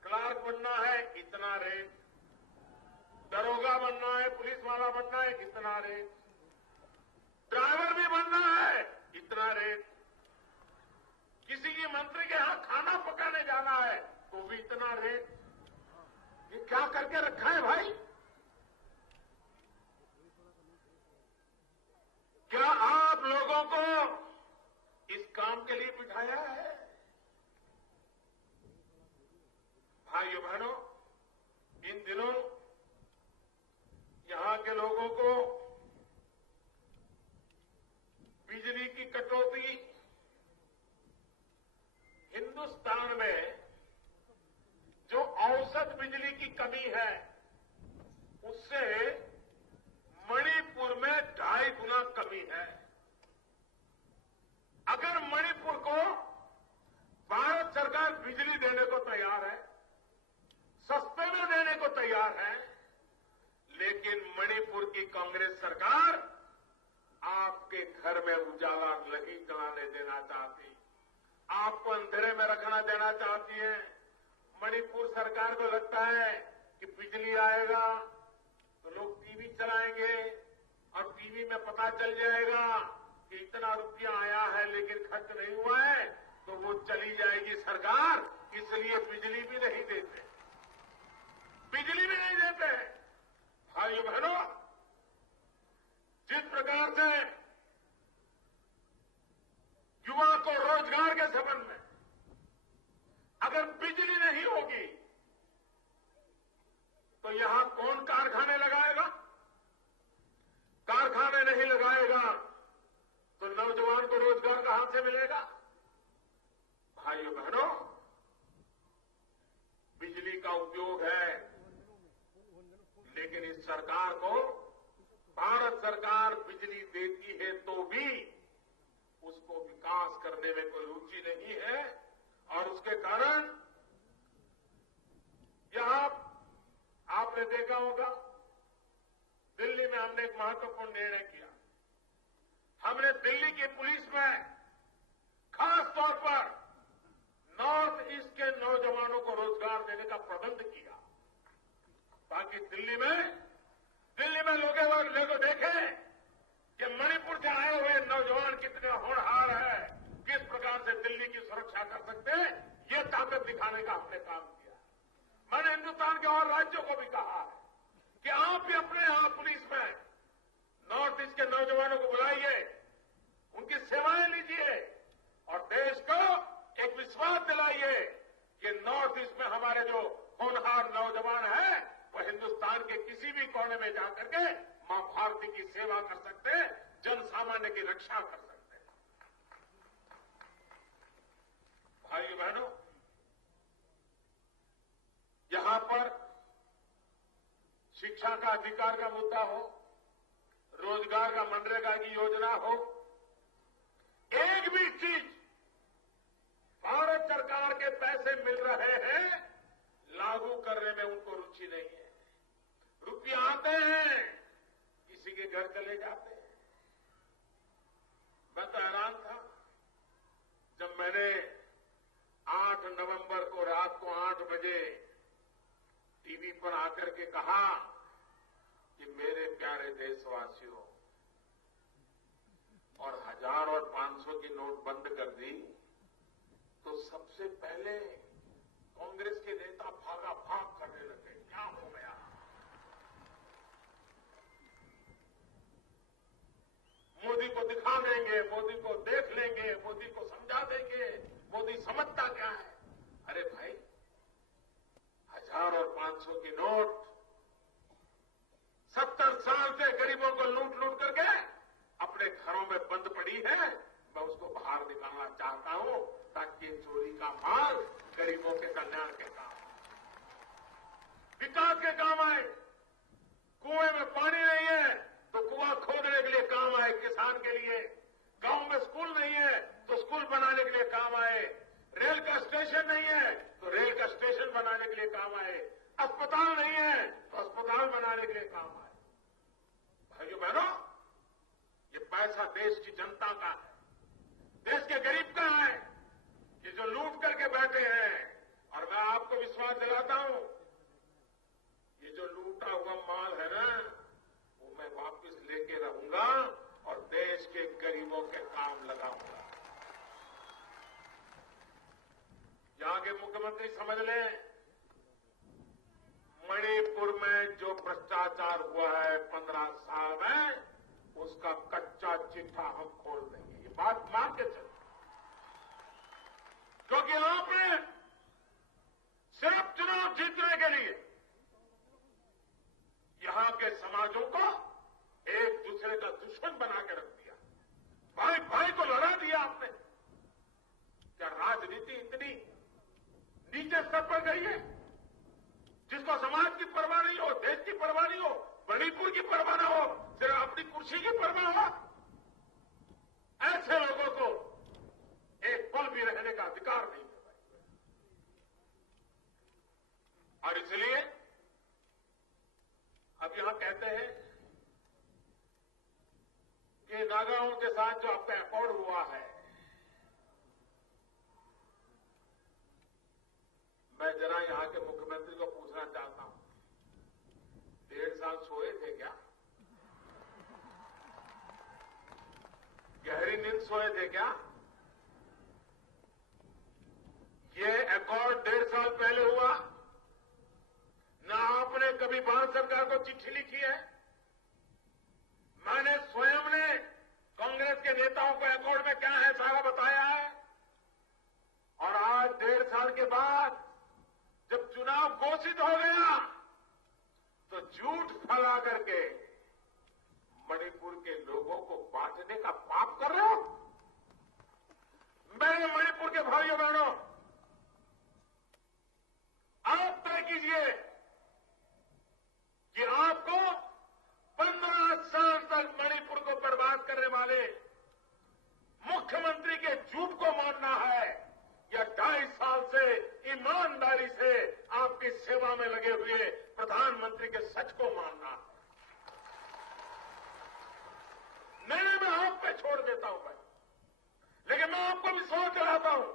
क्लार्क बनना है, इतना रेट। दरोगा बनना है, पुलिस वाला बनना है, इतना रेट। ड्राइवर भी बनना है, इतना रेट। किसी की मंत्री के यहां खाना पकाने जाना है तो भी इतना रेट। ये क्या करके रखा है भाई? क्या आप लोगों को इस काम के लिए बिठाया है? भाइयों बहनों, इन दिनों यहां के लोगों को बिजली की कटौती, हिंदुस्तान में जो औसत बिजली की कमी है उससे मणिपुर में 2.5 गुना कमी है। अगर मणिपुर को भारत सरकार बिजली देने को तैयार है, सस्ते में देने को तैयार है, लेकिन मणिपुर की कांग्रेस सरकार आपके घर में उजाला नहीं जलाने देना चाहती, आपको अंधेरे में रखना देना चाहती है। मणिपुर सरकार को लगता है कि बिजली आएगा तो लोग टीवी चलाएंगे और टीवी में पता चल जाएगा कि इतना रुपया आया है लेकिन खर्च नहीं हुआ है, तो वो चली जाएगी सरकार। इसलिए बिजली भी नहीं देते, बिजली भी नहीं देते। भाइयों बहनों, जिस प्रकार से युवा को रोजगार के संबंध में अगर बिजली नहीं होगी तो यहां कौन कारखाने लगाएगा? कारखाने नहीं लगाएगा तो नौजवान को रोजगार कहां से मिलेगा? भाइयों बहनों, बिजली का उपयोग है, लेकिन इस सरकार को, भारत सरकार बिजली देती है तो भी उसको विकास करने में कोई रुचि नहीं है। और उसके कारण यहां आपने देखा होगा, दिल्ली में हमने एक महत्वपूर्ण निर्णय किया। हमने दिल्ली की पुलिस में खास तौर पर नॉर्थ ईस्ट के नौजवानों को रोजगार देने का प्रबंध किया, ताकि दिल्ली में लोग देखें कि मणिपुर से आए हुए नौजवान कितने होनहार है, किस प्रकार से दिल्ली की सुरक्षा कर सकते हैं, ये ताकत दिखाने का हमने काम किया। मैंने हिंदुस्तान के और राज्यों को भी कहा है कि आप भी अपने यहां पुलिस में नॉर्थ ईस्ट के नौजवानों को बुलाइए, उनकी सेवाएं लीजिए और देश को एक विश्वास दिलाइए कि नॉर्थ ईस्ट में हमारे जो होनहार नौजवान हैं वो हिंदुस्तान के किसी भी कोने में जाकर के मां भारती की सेवा कर सकते हैं, जन सामान्य की रक्षा कर सकते हैं। भाइयों बहनों, यहां पर शिक्षा का अधिकार का मुद्दा हो, रोजगार का मनरेगा की योजना हो, एक भी चीज भारत सरकार के पैसे मिल रहे हैं लागू करने में उनको रुचि नहीं है। रुपया आते हैं, किसी के घर चले जाते हैं। मैं तो हैरान था जब मैंने 8 नवंबर को रात को 8 बजे टीवी पर आकर के कहा कि मेरे प्यारे देशवासियों, और 1000 और 500 की नोट बंद कर दी तो सबसे पहले कांग्रेस के नेता भागा भाग करने लगे। क्या हो गया? मोदी को दिखा देंगे, मोदी को देख लेंगे, मोदी को समझा देंगे, मोदी समझता क्या है। अरे भाई, 1000 और 500 की नोट 70 साल से गरीबों को लूट लूट करके अपने घरों में बंद पड़ी है। मैं उसको बाहर निकालना चाहता हूं ताकि चोरी का माल गरीबों के कल्याण के काम, विकास के काम आए। कुएं में पानी नहीं है तो कुआं खोदने के लिए काम आए किसान के लिए। गांव में स्कूल नहीं है तो स्कूल बनाने के लिए काम आए। रेल का स्टेशन नहीं है तो रेल का स्टेशन बनाने के लिए काम आए। अस्पताल नहीं है तो अस्पताल बनाने के लिए काम आए। भाइयों बहनों, ये पैसा देश की जनता का है, देश के गरीब का है, ये जो लूट करके बैठे हैं। और मैं आपको विश्वास दिलाता हूं, ये जो लूटा हुआ माल है ना, वो मैं वापस लेके रहूंगा और देश के गरीबों के काम लगाऊंगा। यहां के मुख्यमंत्री समझ लें, मणिपुर में जो भ्रष्टाचार हुआ है 15 साल में, उसका कच्चा चिट्ठा हम खोल देंगे। ये बात मान के चलो, क्योंकि आपने सिर्फ चुनाव जीतने के लिए यहां के समाजों को एक दूसरे का दुश्मन बना के रख दिया। भाई भाई को लड़ा दिया आपने। क्या राजनीति इतनी नीचे स्तर पर गई है, जिसको समाज की परवाह नहीं हो, देश की परवाह नहीं हो, मणिपुर की परवाह न हो, सिर्फ अपनी कुर्सी की परवाह हो? ऐसे लोगों को एक पल भी रहने का अधिकार नहीं है। और इसलिए अब यहां कहते हैं कि नागाओं के साथ जो आपका अकॉर्ड हुआ है, मैं जरा यहां के मुख्यमंत्री को पूछना चाहता हूं, 1.5 साल सोए थे क्या? गहरी नींद सोए थे क्या? ये अकॉर्ड 1.5 साल पहले हुआ ना। आपने कभी भारत सरकार को चिट्ठी लिखी है? मैंने स्वयं ने कांग्रेस के नेताओं को अकॉर्ड में क्या है सारा बताया है। और आज 1.5 साल के बाद जब चुनाव घोषित हो गया तो झूठ फैला करके मणिपुर के लोगों को बांटने का पाप कर रहे हो। मेरे मणिपुर के भाइयों बहनों, आप तय कीजिए कि आपको 15 साल तक मणिपुर को बर्बाद करने वाले मुख्यमंत्री के झूठ को मानना है या 2.5 साल से ईमानदारी से आपकी सेवा में लगे हुए प्रधानमंत्री के सच को मानना है। नहीं, मैं आप पे छोड़ देता हूं भाई, लेकिन मैं आपको विश्वास दिलाता हूं,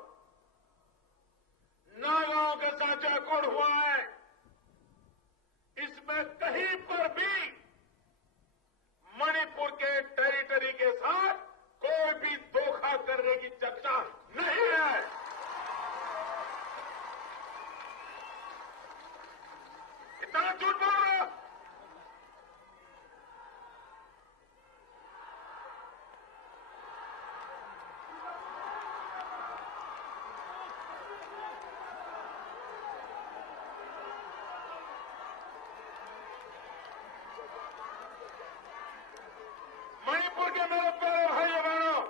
नागाओं के साथ जो अकॉर्ड हुआ है, इसमें कहीं पर भी मणिपुर के टेरिटरी के साथ कोई भी धोखा करने की चर्चा नहीं है। इतना झूठ बोल रहे हो? मणिपुर के मेरे प्यारे भाइयों बहनों,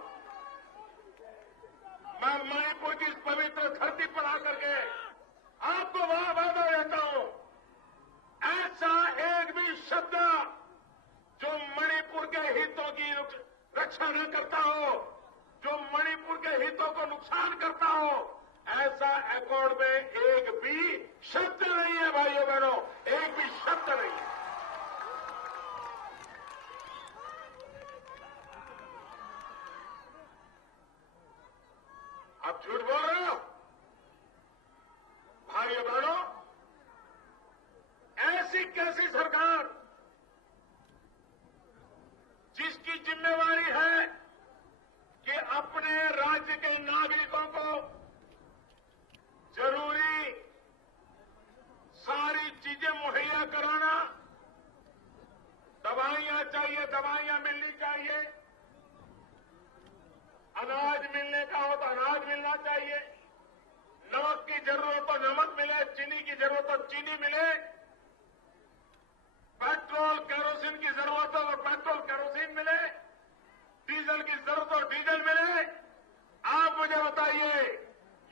मैं मणिपुर की इस पवित्र धरती पर आकर के आपको वहां वादा देता हूं, ऐसा एक भी शब्द जो मणिपुर के हितों की रक्षा न करता हो, जो मणिपुर के हितों को नुकसान करता हो, ऐसा अकॉर्ड में एक भी शब्द नहीं है भाइयों बहनों, एक भी शब्द नहीं है। आप झूठ बोल रहे हो भाइयों बहनों, ऐसी कैसी सरकार जिसकी जिम्मेवारी है कि अपने राज्य के नागरिकों को जरूरी सारी चीजें मुहैया कराना, दवाइयां चाहिए दवाइयां मिलनी चाहिए, अनाज मिलने का हो तो अनाज मिलना चाहिए, नमक की जरूरत हो नमक मिले, चीनी की जरूरत हो चीनी मिले, पेट्रोल केरोसिन की जरूरत हो तो पेट्रोल केरोसिन मिले, डीजल की जरूरत हो डीजल मिले। आप मुझे बताइए,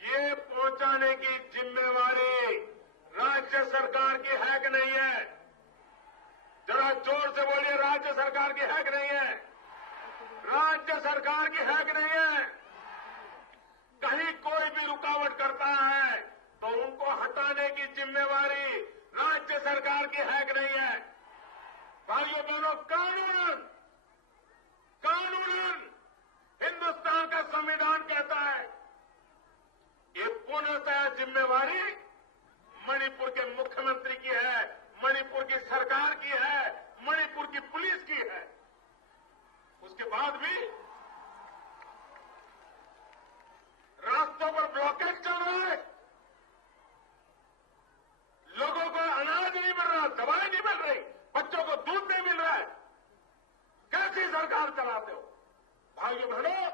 ये पहुंचाने की जिम्मेवारी राज्य सरकार की है कि नहीं है? जरा जोर से बोलिए, राज्य सरकार की है कि नहीं है? राज्य सरकार की है कि नहीं है? कहीं कोई भी रुकावट करता है तो उनको हटाने की जिम्मेवारी राज्य सरकार की है कि नहीं है? भाइयों बहनों, कानूनन हिंदुस्तान का संविधान कहता है ये पूर्णतः जिम्मेवारी मणिपुर के मुख्यमंत्री की है, मणिपुर की सरकार की है, मणिपुर की पुलिस की है। उसके बाद भी रास्तों पर ब्लॉकेज चल रहा है, लोगों को अनाज नहीं मिल रहा, दवाई नहीं मिल रही, बच्चों को दूध नहीं मिल रहा है। कैसी सरकार चलाते हो भाइयों बहनों?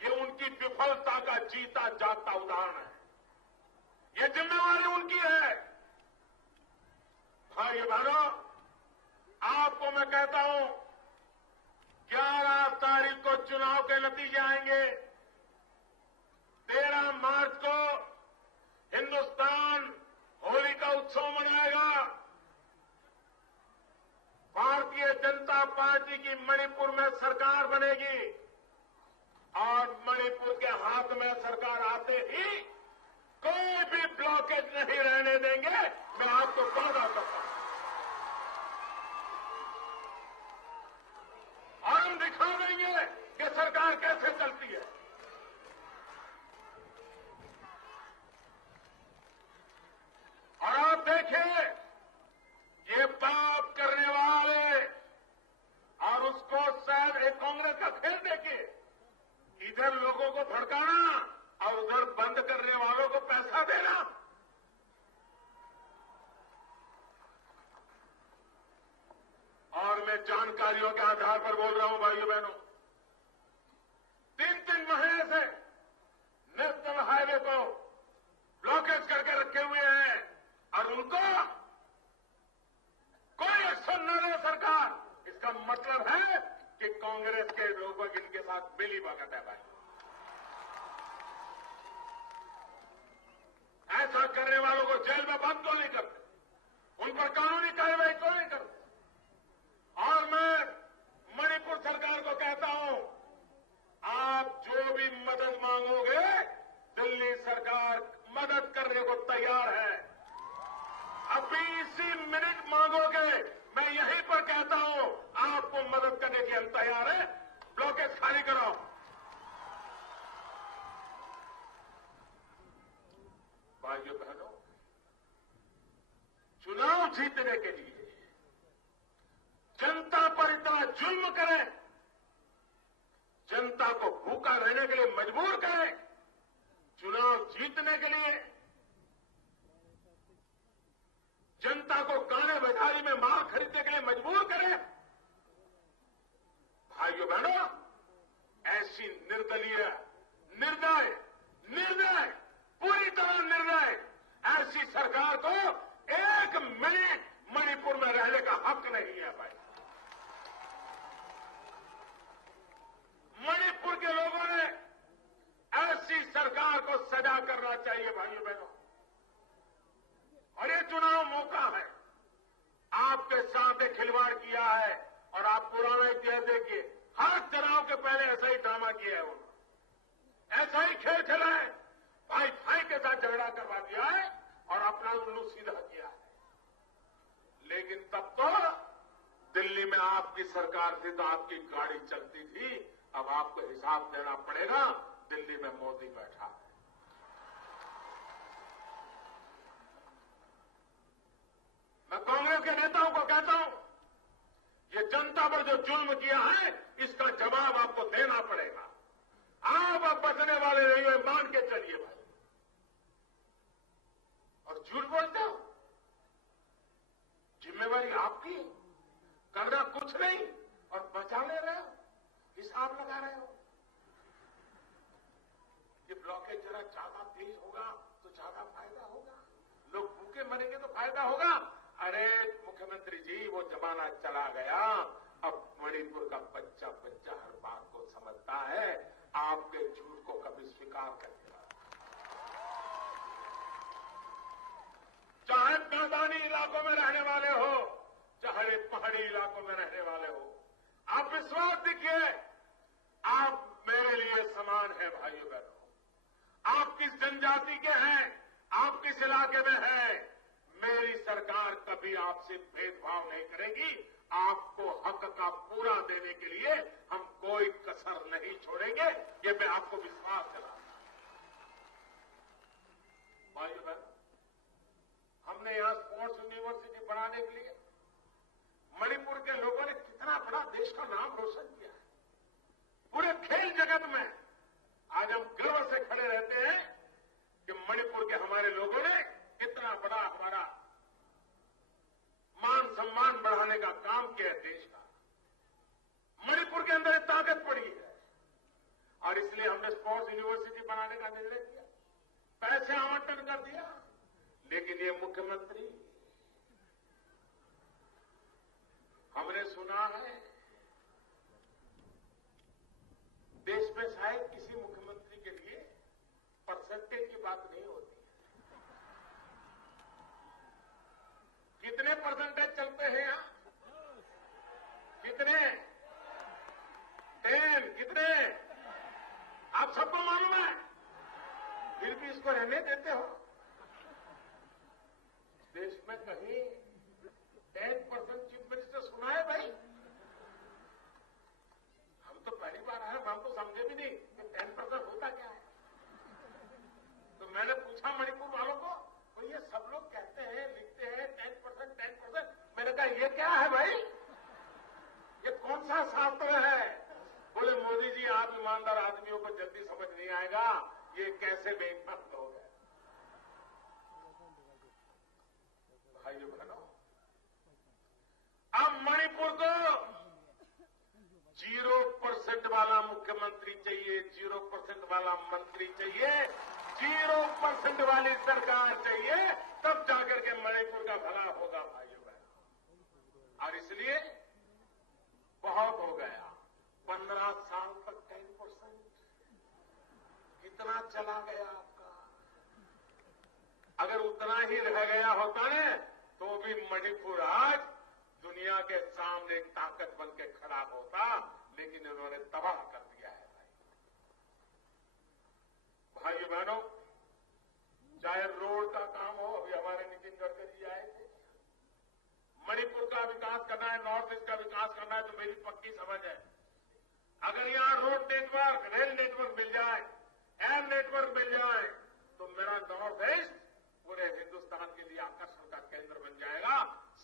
ये उनकी विफलता का जीता जागता उदाहरण है। ये जिम्मेवारी उनकी है। भाइयों बहनों, आपको मैं कहता हूं, 11 तारीख को चुनाव के नतीजे आएंगे। 13 मार्च को हिंदुस्तान होली का उत्सव मनाएगा। भारतीय जनता पार्टी की मणिपुर में सरकार बनेगी और मणिपुर के हाथ में सरकार आते ही कोई भी ब्लॉकेज नहीं रहने देंगे। मैं आपको वादा करता हूं और हम दिखा देंगे कि सरकार कैसे चलती है। और आप देखिए, ये पाप करने वाले और उसको शायद एक कांग्रेस का खेल देखिए, इधर लोगों को भड़काना और उधर बंद करने वालों को पैसा देना। और मैं जानकारियों के आधार पर बोल रहा हूं भाइयों बहनों, 3 महीने से नेशनल हाईवे को ब्लॉकेज करके रखे हुए हैं और उनको कोई एक्शन न ले सरकार। इसका मतलब है कि कांग्रेस के लोग इनके साथ मिली भगत है भाई। ऐसा करने वालों को जेल में बंद क्यों नहीं करते, उन पर कानूनी कार्रवाई क्यों नहीं करते? और मैं मणिपुर सरकार को कहता हूं, आप जो भी मदद मांगोगे, दिल्ली सरकार मदद करने को तैयार है। अभी इसी मिनट मांगोगे, मैं यहीं पर कहता हूं, आपको मदद करने के हम तैयार हैं। ब्लॉकेज खाली करो। भाइयों बहनों, चुनाव जीतने के लिए जनता पर इतना जुल्म करें, जनता को भूखा रहने के लिए मजबूर करें, चुनाव जीतने के लिए जनता को गाने बजारी में माल खरीदने के लिए मजबूर करें। भाइयों बहनों, ऐसी निर्दलीय, निर्दय, पूरी तरह निर्दय ऐसी सरकार को 1 मिनट मणिपुर में रहने का हक नहीं है भाई। को सजा करना चाहिए भाइयों बहनों। और ये चुनाव मौका है, आपके साथ एक खिलवाड़ किया है और आप पुराना इतिहास देखिए, हर चुनाव के पहले ऐसा ही ड्रामा किया है उन्होंने, ऐसा ही खेल खेला है, भाई भाई के साथ झगड़ा करवा दिया है और अपना उल्लू सीधा किया है। लेकिन तब तो दिल्ली में आपकी सरकार थी तो आपकी गाड़ी चलती थी, अब आपको हिसाब देना पड़ेगा। दिल्ली में मोदी बैठा है। मैं कांग्रेस के नेताओं को कहता हूं, ये जनता पर जो जुल्म किया है इसका जवाब आपको देना पड़ेगा। आप अब बचने वाले नहीं हो, मान के चलिए भाई। और झूठ बोलते हो, जिम्मेवारी आपकी, करना कुछ नहीं और बचा ले रहे हो, हिसाब लगा रहे हो। ये ब्लॉकेज जरा ज्यादा तेज होगा तो ज्यादा फायदा होगा, लोग भूखे मरेंगे तो फायदा होगा। अरे मुख्यमंत्री जी, वो जमाना चला गया। अब मणिपुर का बच्चा बच्चा हर बात को समझता है, आपके झूठ को कभी स्वीकार करेगा। चाहे मैदानी इलाकों में रहने वाले हो, चाहे पहाड़ी इलाकों में रहने वाले हो, आप विश्वास दिखिए, आप मेरे लिए समान है भाइयों बहनों। आप किस जनजाति के हैं, आप किस इलाके में हैं, मेरी सरकार कभी आपसे भेदभाव नहीं करेगी। आपको हक का पूरा देने के लिए हम कोई कसर नहीं छोड़ेंगे, ये मैं आपको विश्वास दिलाता हूं। भाइयों बहन, हमने यहां स्पोर्ट्स यूनिवर्सिटी बनाने के लिए मणिपुर के लोगों ने कितना बड़ा देश का नाम रोशन किया है। पूरे खेल जगत में आज हम गर्व से खड़े रहते हैं कि मणिपुर के हमारे लोगों ने कितना बड़ा हमारा मान सम्मान बढ़ाने का काम किया है देश का। मणिपुर के अंदर एक ताकत पड़ी है और इसलिए हमने स्पोर्ट्स यूनिवर्सिटी बनाने का निर्णय किया, पैसे आवंटन कर दिया। लेकिन ये मुख्यमंत्री, हमने सुना है देश में शायद किसी मुख्यमंत्री के लिए परसेंटेज की बात नहीं होती। कितने परसेंटेज चलते हैं यहां? कितने? 10? कितने? आप सबको मालूम है, फिर भी इसको रहने देते हो। देश में कहीं 10% चीफ मिनिस्टर सुना है भाई? हम तो पहली बार आए, हम तो समझे भी नहीं कि 10% होता क्या है। तो मैंने पूछा मणिपुर वालों को, तो ये सब लोग कहते हैं, लिखते हैं 10%। मैंने कहा ये क्या है भाई, ये कौन सा शास्त्र है? बोले मोदी जी, आप ईमानदार आदमियों को जल्दी समझ नहीं आएगा, ये कैसे बेइज्जत हो गए। भाइयों बहनों, अब मणिपुर को 0% वाला मुख्यमंत्री चाहिए, 0% वाला मंत्री चाहिए, 0% वाली सरकार चाहिए, तब जाकर के मणिपुर का भला होगा भाइयों बहनों। और इसलिए बहुत हो गया, 15 साल तक 10%, कितना चला गया आपका। अगर उतना ही रह गया होता न, तो भी मणिपुर आज दुनिया के सामने एक ताकत बन के खड़ा होता, लेकिन इन्होंने तबाह कर दिया है भाइयों बहनों। चाहे रोड का काम हो, अभी हमारे नितिन गडकरी जी आए थे, मणिपुर का विकास करना है, नॉर्थ ईस्ट का विकास करना है, तो मेरी पक्की समझ है, अगर यहां रोड नेटवर्क, रेल नेटवर्क मिल जाए, एयर नेटवर्क मिल जाए, तो मेरा नॉर्थ ईस्ट पूरे हिंदुस्तान के लिए आकर्षण का केंद्र बन जाएगा।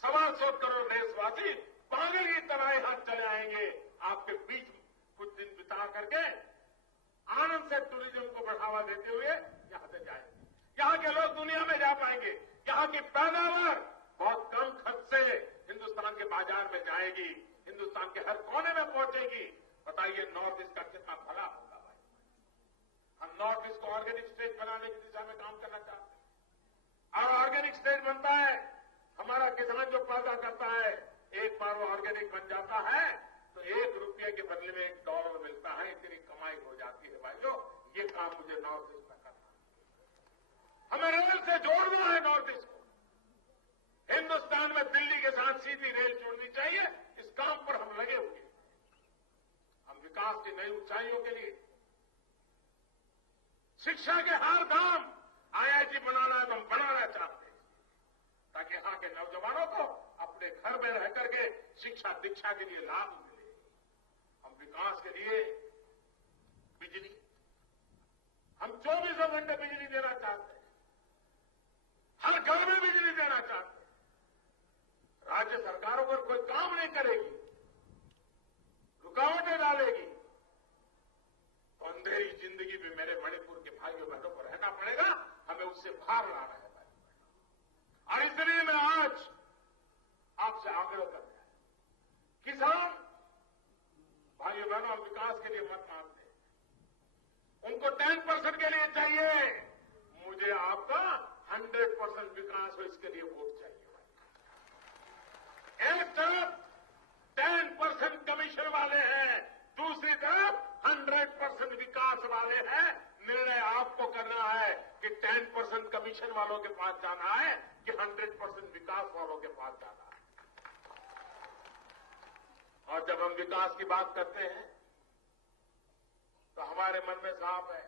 125 करोड़ देशवासी पागल की तरह यहां चले आएंगे, आपके बीच कुछ दिन बिता करके आनंद से टूरिज्म को बढ़ावा देते हुए यहां से जाएंगे। यहां के लोग दुनिया में जा पाएंगे, यहां की पैदावार बहुत कम खर्च से हिंदुस्तान के बाजार में जाएगी, हिंदुस्तान के हर कोने में पहुंचेगी। बताइए नॉर्थ ईस्ट का कितना भला होगा भाई। हम नॉर्थ ईस्ट को ऑर्गेनिक स्टेट बनाने की दिशा में काम करना चाहते हैं, और ऑर्गेनिक स्टेट बनता है, हमारा किसान जो पैदा करता है, एक बार वो ऑर्गेनिक बन जाता है तो ₹1 के बदले में $1 मिलता है, इतनी कमाई हो जाती है भाइयों। ये काम मुझे नॉर्थ ईस्ट में करना है। हमें रेल से जोड़ना है नॉर्थ ईस्ट को। हिंदुस्तान में दिल्ली के साथ सीधी रेल जोड़नी चाहिए। इस काम पर हम लगे हुए हैं। हम विकास की नई ऊंचाइयों के लिए शिक्षा के हर धाम आईआईटी बनाना है तो हम बनाना चाहते हैं, ताकि यहां के नौजवानों को अपने घर में रह करके शिक्षा दीक्षा के लिए लाभ मिले। हम विकास के लिए बिजली, हम 24 घंटे बिजली देना चाहते हैं, हर घर में बिजली देना चाहते हैं। राज्य सरकारों पर कोई काम नहीं करेगी, रुकावटें डालेगी, तो अंधेरी जिंदगी में मेरे मणिपुर के भाइयों बहनों को रहना पड़ेगा। हमें उससे बाहर लाना है भाई। और इसलिए मैं आज आपसे आग्रह कर रहा हूं, किसान भाइयों बहनों, हम विकास के लिए मत मांगते, उनको 10% के लिए चाहिए, मुझे आपका 100% विकास हो, इसके लिए वोट चाहिए। एक तरफ 10% कमीशन वाले हैं, दूसरी तरफ 100% विकास वाले हैं। निर्णय आपको करना है कि 10% कमीशन वालों के पास जाना है कि 100% विकास वालों के पास जाना है। और जब हम विकास की बात करते हैं तो हमारे मन में साफ है,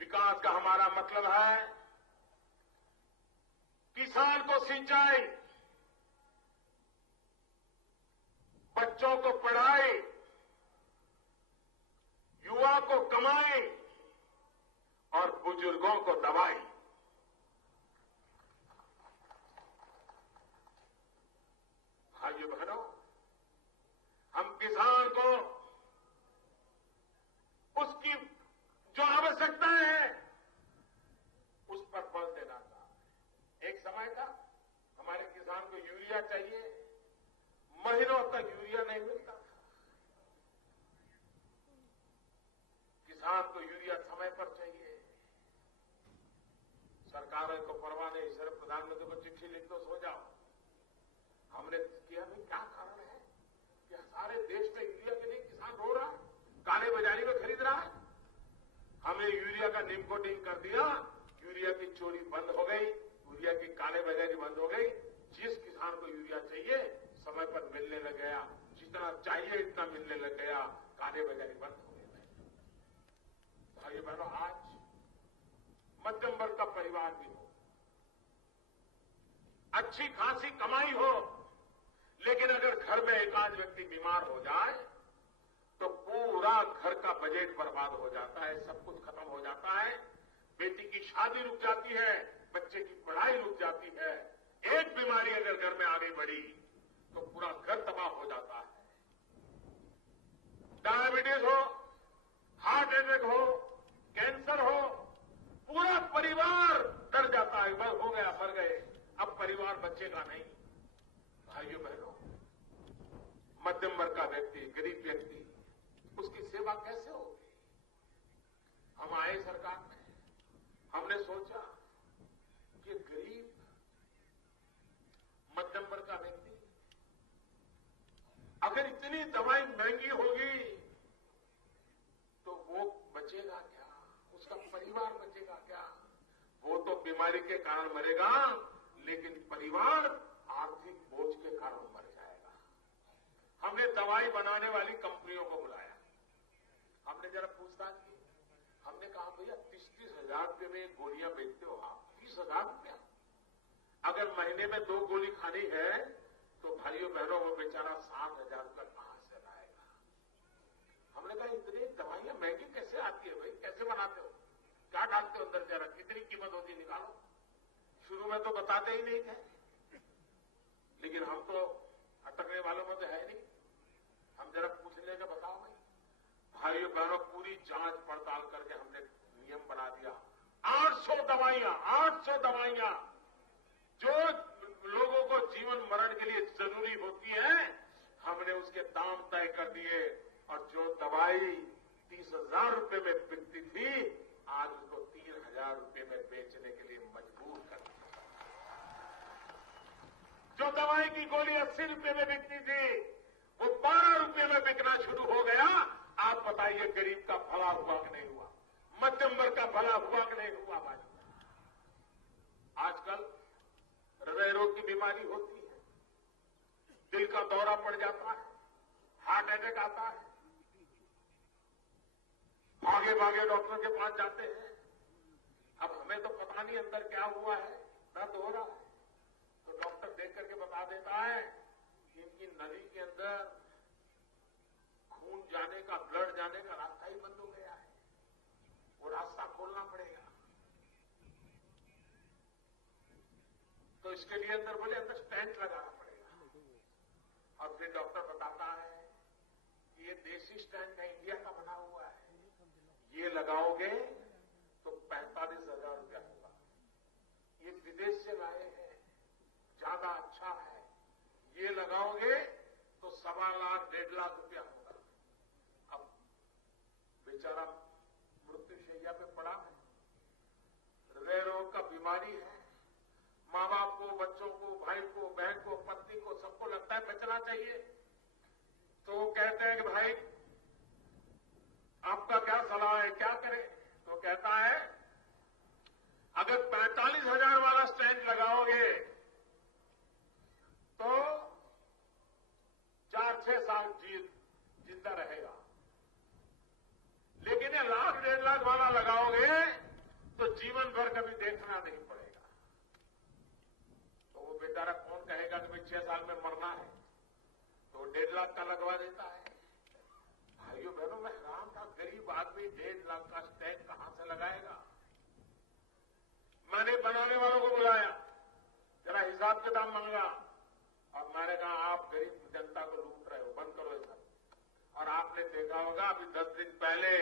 विकास का हमारा मतलब है किसान को सिंचाई, बच्चों को पढ़ाई, युवा को कमाई और बुजुर्गों को दवाई। भाइयों बहनों, हम किसान को उसकी जो आवश्यकता है उस पर बल देना था। एक समय था हमारे किसान को यूरिया चाहिए, महीनों तक यूरिया नहीं मिलता था। किसान को यूरिया समय पर चाहिए, सरकारों को परवाह नहीं, सिर्फ प्रधानमंत्री को चिट्ठी लिख दो, सो जाओ। हमने किया भाई, क्या कारण है कि सारे देश में यूरिया के लिए किसान रो रहा है, काले बाजारी में खरीद रहा है। हमने यूरिया का निकोटिंग कर दिया, यूरिया की चोरी बंद हो गई, यूरिया की काले बाजारी बंद हो गई। जिस किसान को यूरिया चाहिए समय पर मिलने लग गया, जितना चाहिए इतना मिलने लग गया, काले बाजारी बंद हो गई। भाइयों बहनों, आज मध्यम वर्ग का परिवार भी हो, अच्छी खासी कमाई हो, लेकिन अगर घर में एक आध व्यक्ति बीमार हो जाए तो पूरा घर का बजट बर्बाद हो जाता है, सब कुछ खत्म हो जाता है। बेटी की शादी रुक जाती है, बच्चे की पढ़ाई रुक जाती है। एक बीमारी अगर घर में आगे बढ़ी तो पूरा घर तबाह हो जाता है। डायबिटीज हो, हार्ट अटैक हो, कैंसर हो, पूरा परिवार डर जाता है, बस हो गया, मर गए, अब परिवार बचेगा नहीं। भाइयों बहनों, मध्यम वर्ग का व्यक्ति, गरीब व्यक्ति, उसकी सेवा कैसे होगी? हम आए सरकार में, हमने सोचा कि गरीब मध्यम वर्ग का व्यक्ति अगर इतनी दवाई महंगी होगी तो वो बचेगा क्या, उसका परिवार बचेगा क्या? वो तो बीमारी के कारण मरेगा, लेकिन परिवार आर्थिक बोझ के कारण मर जाएगा। हमने दवाई बनाने वाली कंपनियों को बुलाया, हमने जरा पूछताछ की। हमने कहा भैया 30-30 हजार रुपये में गोलियां बेचते हो आप, 30,000 रुपया, अगर महीने में 2 गोली खानी है तो भाइयों बहनों वो बेचारा 7,000 रुपया कहां से लाएगा? हमने कहा इतनी दवाइयां महंगी कैसे आती है भाई, कैसे बनाते हो, क्या डालते हो अंदर, जरा कितनी कीमत होती है निकालो। शुरू में तो बताते ही नहीं थे, लेकिन हम तो अटकने वालों में तो है नहीं, हम जरा पूछ लेंगे, बताओ भाई। भाइयों बहनों, पूरी जांच पड़ताल करके हमने नियम बना दिया। 800 दवाइयां जो लोगों को जीवन मरण के लिए जरूरी होती है, हमने उसके दाम तय कर दिए। और जो दवाई 30,000 रुपये में बिकती थी, आज उसको 3,000 रुपये में बेचने के लिए मजबूर कर दिया। जो दवाई की गोली 80 रुपये में बिकती थी, वो 12 रुपये में बिकना शुरू हो गया। आप बताइए गरीब का भला हुआ कि नहीं हुआ, मध्यम वर्ग का भला हुआ कि नहीं हुआ? भाई, आजकल हृदय रोग की बीमारी होती है, दिल का दौरा पड़ जाता है, हार्ट अटैक आता है, भागे भागे डॉक्टर के पास जाते हैं। अब हमें तो पता नहीं अंदर क्या हुआ है, दर्द हो रहा है, तो डॉक्टर देख करके बता देता है कि इनकी नली के अंदर खून जाने का, ब्लड जाने का रास्ता ही बंद हो गया है, वो रास्ता खोलना पड़ेगा। तो इसके लिए अंदर बोले अंदर स्टेंट लगाना पड़ेगा। और फिर डॉक्टर बताता है कि ये देसी स्टेंट है, इंडिया का बना हुआ है, ये लगाओगे तो 45,000 रुपया होगा। ये विदेश से लाए हैं, ज्यादा अच्छा है, ये लगाओगे तो 1.25 लाख 1.5 लाख रुपया होगा। अब बेचारा मृत्युशैया पे पड़ा है, हृदय रोग का बीमारी है, माँ बाप को, बच्चों को, भाई को, बहन को, पत्नी को, सबको लगता है बचना चाहिए। तो वो कहते हैं कि भाई आपका क्या सलाह है, क्या करें? तो कहता है अगर 45,000 वाला स्टेंट लगाओगे तो 4-6 साल जिंदा रहेगा, लेकिन ये 1 लाख 1.5 लाख वाला लगाओगे तो जीवन भर कभी देखना नहीं पड़ेगा। तो वो बेचारा कौन कहेगा कि भाई 6 साल में मरना है, तो 1.5 लाख का लगवा देता है। भाइयों बहनों, मैं हैरान था, गरीब आदमी 1.5 लाख का स्टैंड कहां से लगाएगा? मैंने बनाने वालों को बुलाया, जरा हिसाब किताब मांगा, और मैंने कहा आप गरीब जनता को लूट रहे हो, बंद करो ये सब। और आपने देखा होगा अभी 10 दिन पहले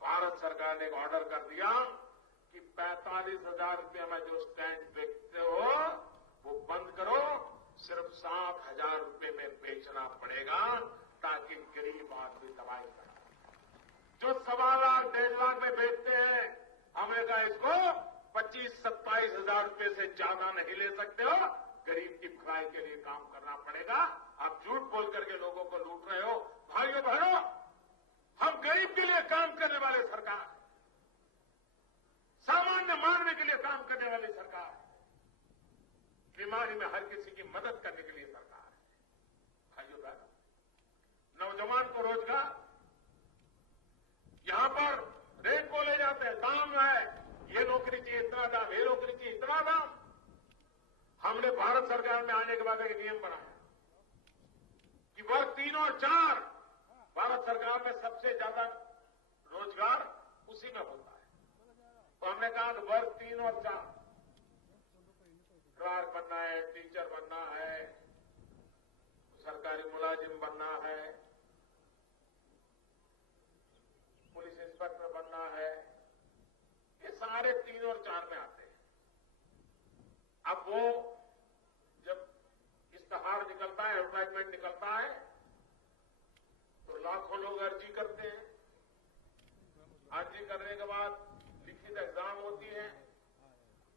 भारत सरकार ने एक ऑर्डर कर दिया कि 45,000 रुपये में जो स्टैंड बेचते हो वो बंद करो, सिर्फ 7,000 रुपये में बेचना पड़ेगा, ताकि गरीब आदमी दवाई करा। जो 1.25 लाख 1.5 लाख में बेचते हैं, हमने कहा इसको 25-27 हजार रुपये से ज्यादा नहीं ले सकते हो, गरीब की भलाई के लिए काम करना पड़ेगा। आप झूठ बोल करके लोगों को लूट रहे हो। भाइयों बहनों, हम गरीब के लिए काम करने वाले सरकार है, सामान्य मानने के लिए काम करने वाली सरकार है, बीमारी में हर किसी की मदद करने के लिए सरकार है। भाइयों बहनों, नौजवान को रोजगार, यहां पर रेट को ले जाते हैं, दाम है, ये नौकरी चाहिए इतना दाम, ये नौकरी चाहिए इतना दाम। हमने भारत सरकार में आने के बाद एक नियम बनाया कि वर्ग 3 और 4, भारत सरकार में सबसे ज्यादा रोजगार उसी में होता है। तो हमने कहा कि वर्ग 3 और 4, क्लर्क बनना है, टीचर बनना है, सरकारी मुलाजिम बनना है, पुलिस इंस्पेक्टर बनना है, ये सारे 3 और 4 में आते हैं। अब वो जब इश्तहार निकलता है, एडवर्टाइजमेंट निकलता है, तो लाखों लोग अर्जी करते हैं। अर्जी करने के बाद लिखित एग्जाम होती है,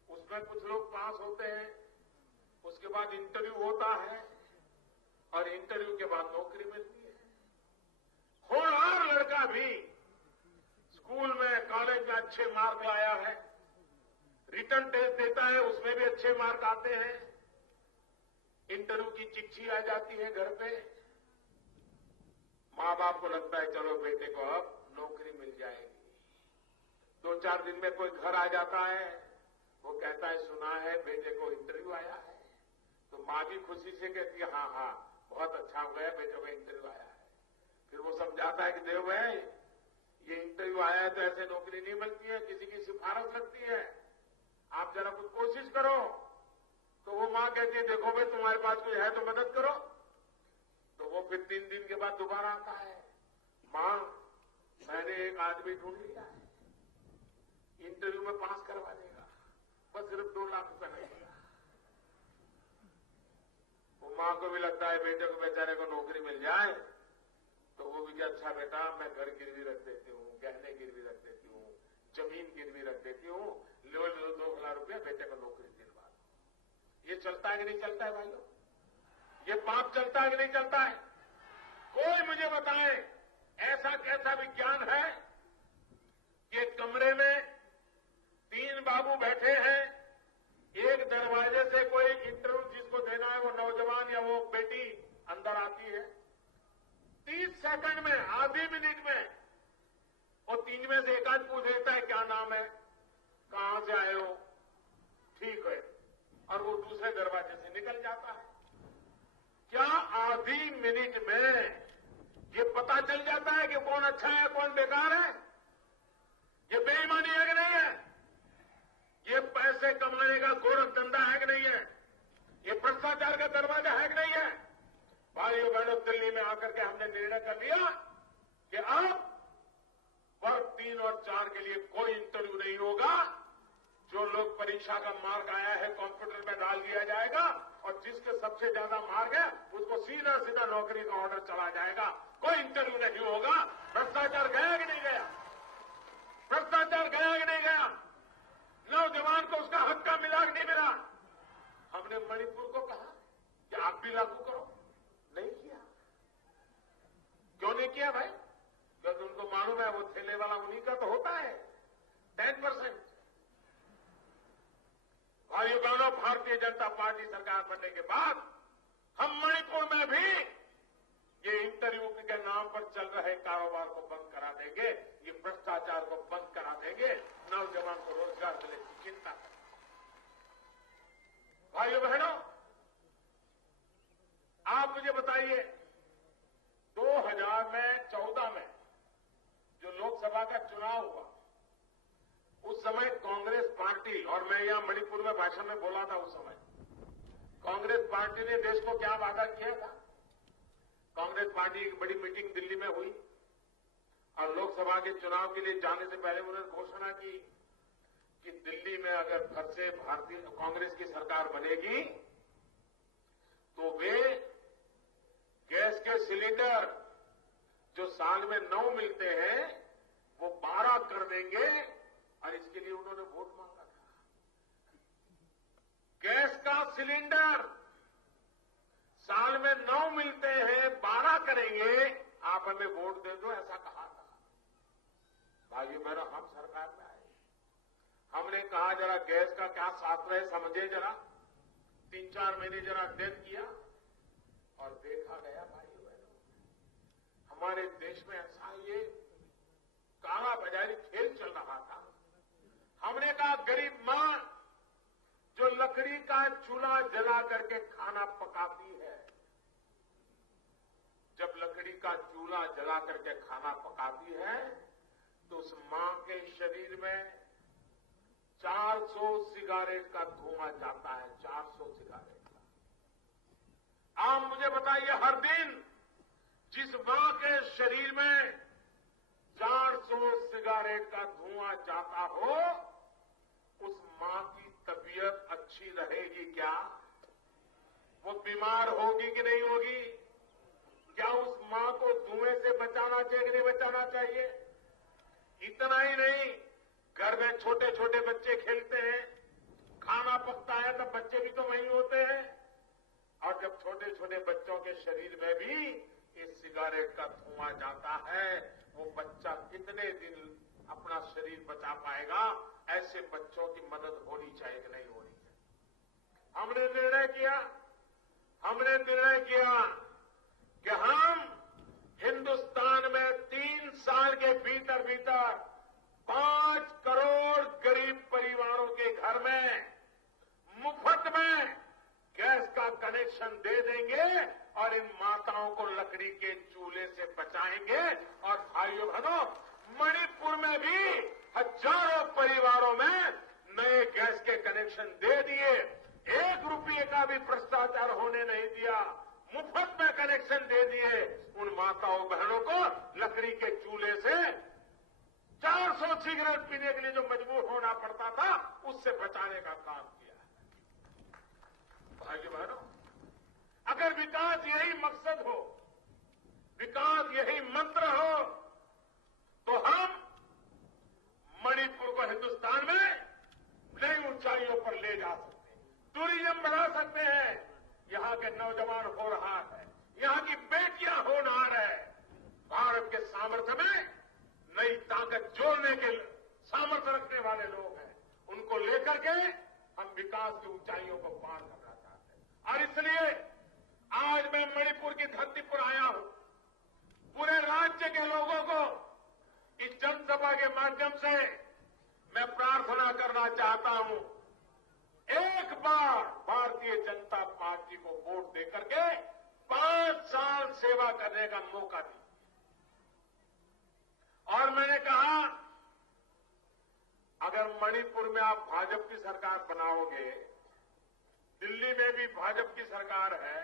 उसमें कुछ लोग पास होते हैं, उसके बाद इंटरव्यू होता है, और इंटरव्यू के बाद नौकरी मिलती है। होनहार लड़का भी स्कूल में, कॉलेज में अच्छे मार्क लाया है, रिटर्न टेस्ट देता है, उसमें भी अच्छे मार्क आते हैं, इंटरव्यू की चिट्ठी आ जाती है घर पे, मां बाप को लगता है चलो बेटे को अब नौकरी मिल जाएगी। 2-4 दिन में कोई घर आ जाता है, वो कहता है सुना है बेटे को इंटरव्यू आया है, तो मां भी खुशी से कहती है हाँ हाँ बहुत अच्छा हो गया, बेटे को इंटरव्यू आया है। फिर वो समझाता है कि देव भाई ये इंटरव्यू आया है तो ऐसे नौकरी नहीं मिलती है, किसी की सिफारिश लगती है, आप जरा कुछ कोशिश करो। तो वो मां कहती है देखो भाई तुम्हारे पास कोई है तो मदद करो। तो वो फिर 3 दिन के बाद दोबारा आता है, मां मैंने एक आदमी ढूंढ लिया है, इंटरव्यू में पास करवा देगा, बस सिर्फ 2 लाख रुपए लगेगा। वो मां को भी लगता है बेटे को बेचारे को नौकरी मिल जाए, तो वो भी क्या अच्छा बेटा मैं घर गिरवी रख देती हूँ, गहने गिरवी रख देती हूँ, जमीन गिरवी रख देती हूँ, लो 2 लाख रुपया बेटे को नौकरी दिलवा दो। ये चलता है कि नहीं चलता है भाइयों? ये पाप चलता है कि नहीं चलता है? कोई मुझे बताए ऐसा कैसा विज्ञान है कि कमरे में 3 बाबू बैठे हैं, समय वो नौजवान या वो बेटी अंदर आती है, 30 सेकंड में, आधे मिनट में वो 3 में से एक आध पूछ लेता है क्या नाम है, कहां से आए हो, ठीक है, और वो दूसरे दरवाजे से निकल जाता है। क्या आधी मिनट में ये पता चल जाता है कि कौन अच्छा है कौन बेकार है? ये बेईमानी है कि नहीं है? ये पैसे कमाने का गोरख धंधा है कि नहीं है? ये भ्रष्टाचार का दरवाजा है कि नहीं है? भाइयों बहनों, दिल्ली में आकर के हमने निर्णय कर लिया कि अब वर्ग 3 और 4 के लिए कोई इंटरव्यू नहीं होगा। जो लोग परीक्षा का मार्क आया है कंप्यूटर में डाल दिया जाएगा और जिसके सबसे ज्यादा मार्क है उसको सीधा सीधा नौकरी का ऑर्डर चला जाएगा। कोई इंटरव्यू नहीं होगा। भ्रष्टाचार गया कि नहीं गया? भ्रष्टाचार गया कि नहीं गया? नौजवान को उसका हक का मिला कि नहीं मिला? हमने मणिपुर को कहा कि आप भी लागू करो, नहीं किया। क्यों नहीं किया भाई? क्योंकि उनको मालूम है वो ठेले वाला उन्हीं का तो होता है 10%। भाइयों बहनों, भारतीय जनता पार्टी सरकार बनने के बाद हम मणिपुर में भी ये इंटरव्यू के नाम पर चल रहे कारोबार को बंद करा देंगे, ये भ्रष्टाचार को बंद करा देंगे, नौजवान को रोजगार मिलने की चिंता करें। भाइयों बहनों, आप मुझे बताइए 2014 में जो लोकसभा का चुनाव हुआ उस समय कांग्रेस पार्टी, और मैं यहां मणिपुर में भाषण में बोला था उस समय, कांग्रेस पार्टी ने देश को क्या वादा किया था? कांग्रेस पार्टी की बड़ी मीटिंग दिल्ली में हुई और लोकसभा के चुनाव के लिए जाने से पहले उन्होंने घोषणा की कि दिल्ली में अगर फिर से भारतीय कांग्रेस की सरकार बनेगी तो वे गैस के सिलेंडर जो साल में 9 मिलते हैं वो 12 कर देंगे, और इसके लिए उन्होंने वोट मांगा था। गैस का सिलेंडर साल में 9 मिलते हैं, 12 करेंगे, आप हमें वोट दे दो, ऐसा कहा था। भाइयों बहनों, हम सरकार में आए, हमने कहा जरा गैस का क्या साथ रहे समझे, जरा 3-4 महीने जरा डेथ किया और देखा गया भाइयों बहनों, हमारे देश में ऐसा ये काला बाजारी खेल चल रहा था। हमने कहा गरीब मां जो लकड़ी का चूल्हा जला करके खाना पकाती है, जब लकड़ी का चूल्हा जला करके खाना पकाती है तो उस मां के शरीर में 400 सिगारेट का धुआं जाता है, 400 सिगारेट का। आप मुझे बताइए, हर दिन जिस मां के शरीर में 400 सिगारेट का धुआं जाता हो, उस मां की तबीयत अच्छी रहेगी क्या? वो बीमार होगी कि नहीं होगी? क्या उस मां को धुएं से बचाना चाहिए कि नहीं बचाना चाहिए? इतना ही नहीं, घर में छोटे छोटे बच्चे खेलते हैं, खाना पकता है तब बच्चे भी तो वहीं होते हैं, और जब छोटे छोटे बच्चों के शरीर में भी इस सिगारेट का धुआं जाता है, वो बच्चा कितने दिन अपना शरीर बचा पाएगा? ऐसे बच्चों की मदद होनी चाहिए कि नहीं होनी चाहिए? हमने निर्णय किया कि हम हिंदुस्तान में 3 साल के भीतर 5 करोड़ गरीब परिवारों के घर में मुफ्त में गैस का कनेक्शन दे देंगे और इन माताओं को लकड़ी के चूल्हे से बचाएंगे। और भाइयों बहनों, मणिपुर में भी हजारों परिवारों में नए गैस के कनेक्शन दे दिए, 1 रुपये का भी भ्रष्टाचार होने नहीं दिया, मुफ्त में कनेक्शन दे दिए। उन माताओं बहनों को लकड़ी के चूल्हे से 400 सिगरेट पीने के लिए जो मजबूर होना पड़ता था, उससे बचाने का काम किया। भाइयों बहनों, अगर विकास यही मकसद हो, विकास यही मंत्र हो, तो हम मणिपुर को हिंदुस्तान में नई ऊंचाइयों पर ले जा सकते हैं, टूरिज्म बढ़ा सकते हैं, यहां के नौजवान हो रहा है, यहां की बेटियां होनहार है। भारत के सामर्थ्य में नई ताकत जोड़ने के सामर्थ्य रखने वाले लोग हैं, उनको लेकर के हम विकास की ऊंचाइयों को पार करना चाहते हैं। और इसलिए आज मैं मणिपुर की धरती पर आया हूं। पूरे राज्य के लोगों को इस जनसभा के माध्यम से मैं प्रार्थना करना चाहता हूं, एक बार भारतीय जनता पार्टी को वोट देकर के 5 साल सेवा करने का मौका दिया। और मैंने कहा, अगर मणिपुर में आप भाजपा की सरकार बनाओगे, दिल्ली में भी भाजपा की सरकार है,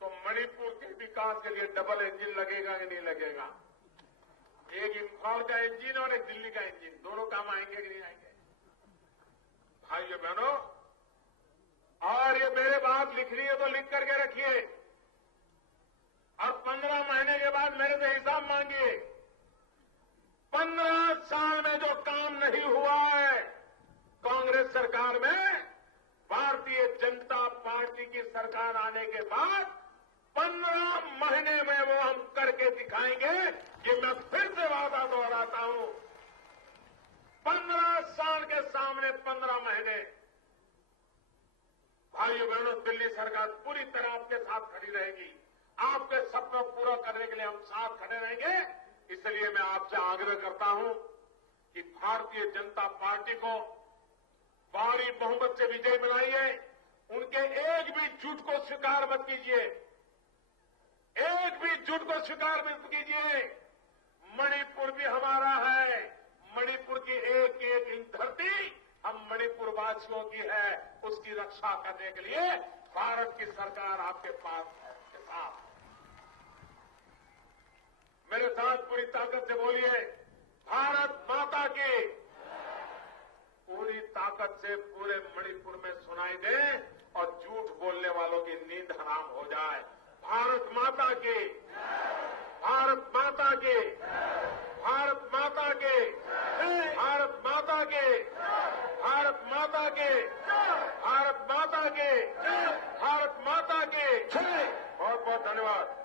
तो मणिपुर के विकास के लिए डबल इंजन लगेगा कि नहीं लगेगा? एक इम्फाल का इंजन और एक दिल्ली का इंजन, दोनों काम आएंगे कि नहीं आएंगे? भाइयों बहनों, और ये मेरे बात लिखनी है तो लिख करके रखिए, और 15 महीने के बाद मेरे से हिसाब मांगिए। 15 साल में जो काम नहीं हुआ है कांग्रेस सरकार में, भारतीय जनता पार्टी की सरकार आने के बाद 15 महीने में वो हम करके दिखाएंगे। ये मैं फिर से वादा दोहराता हूं, 15 साल के सामने 15 महीने। भाइयों बहनों, दिल्ली सरकार पूरी तरह आपके साथ खड़ी रहेगी। आपके सपनों पूरा करने के लिए हम साथ खड़े रहेंगे। इसलिए मैं आपसे आग्रह करता हूं कि भारतीय जनता पार्टी को भारी बहुमत से विजय बनाइए। उनके एक भी झूठ को स्वीकार मत कीजिए, एक भी झूठ को स्वीकार मत कीजिए। मणिपुर भी हमारा है, मणिपुर की एक एक इंच धरती हम मणिपुर वासियों की है, उसकी रक्षा करने के लिए भारत की सरकार आपके पास है, के साथ। मेरे साथ पूरी ताकत से बोलिए, भारत माता की। पूरी ताकत से पूरे मणिपुर में सुनाई दे और झूठ बोलने वालों की नींद हराम हो जाए। भारत माता की, भारत माता की, भारत माता के, भारत माता के, भारत माता के, भारत माता के, भारत माता के। बहुत बहुत धन्यवाद।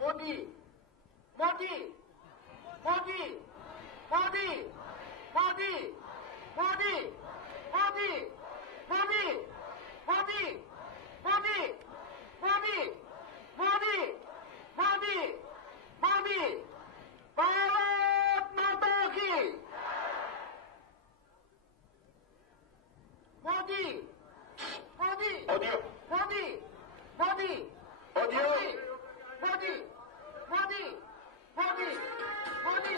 मोदी मोदी मोदी मोदी मोदी मोदी मोदी मोदी मोदी मोदी मोदी मोदी मोदी मोदी भारत माता की। मोदी मोदी मोदी मोदी मोदी मोदी मोदी मोदी मोदी मोदी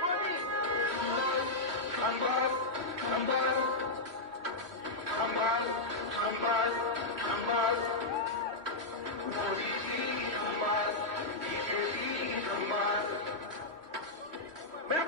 मोदी। संभाल संभाल संभाल संभाल संभाल, मोदी जी संभाल, बीजेपी संभाल। मैं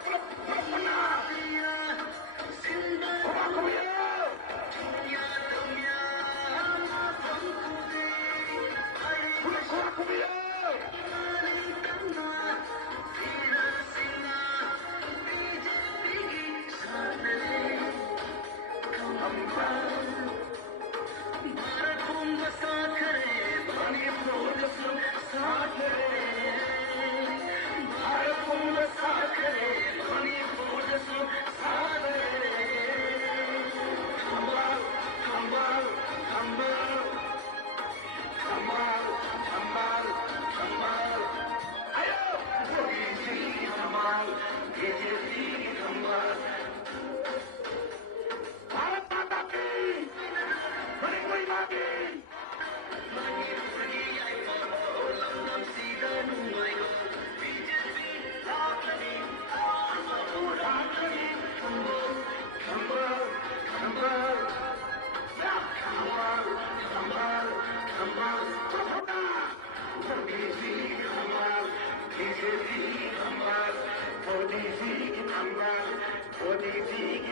मोदी जी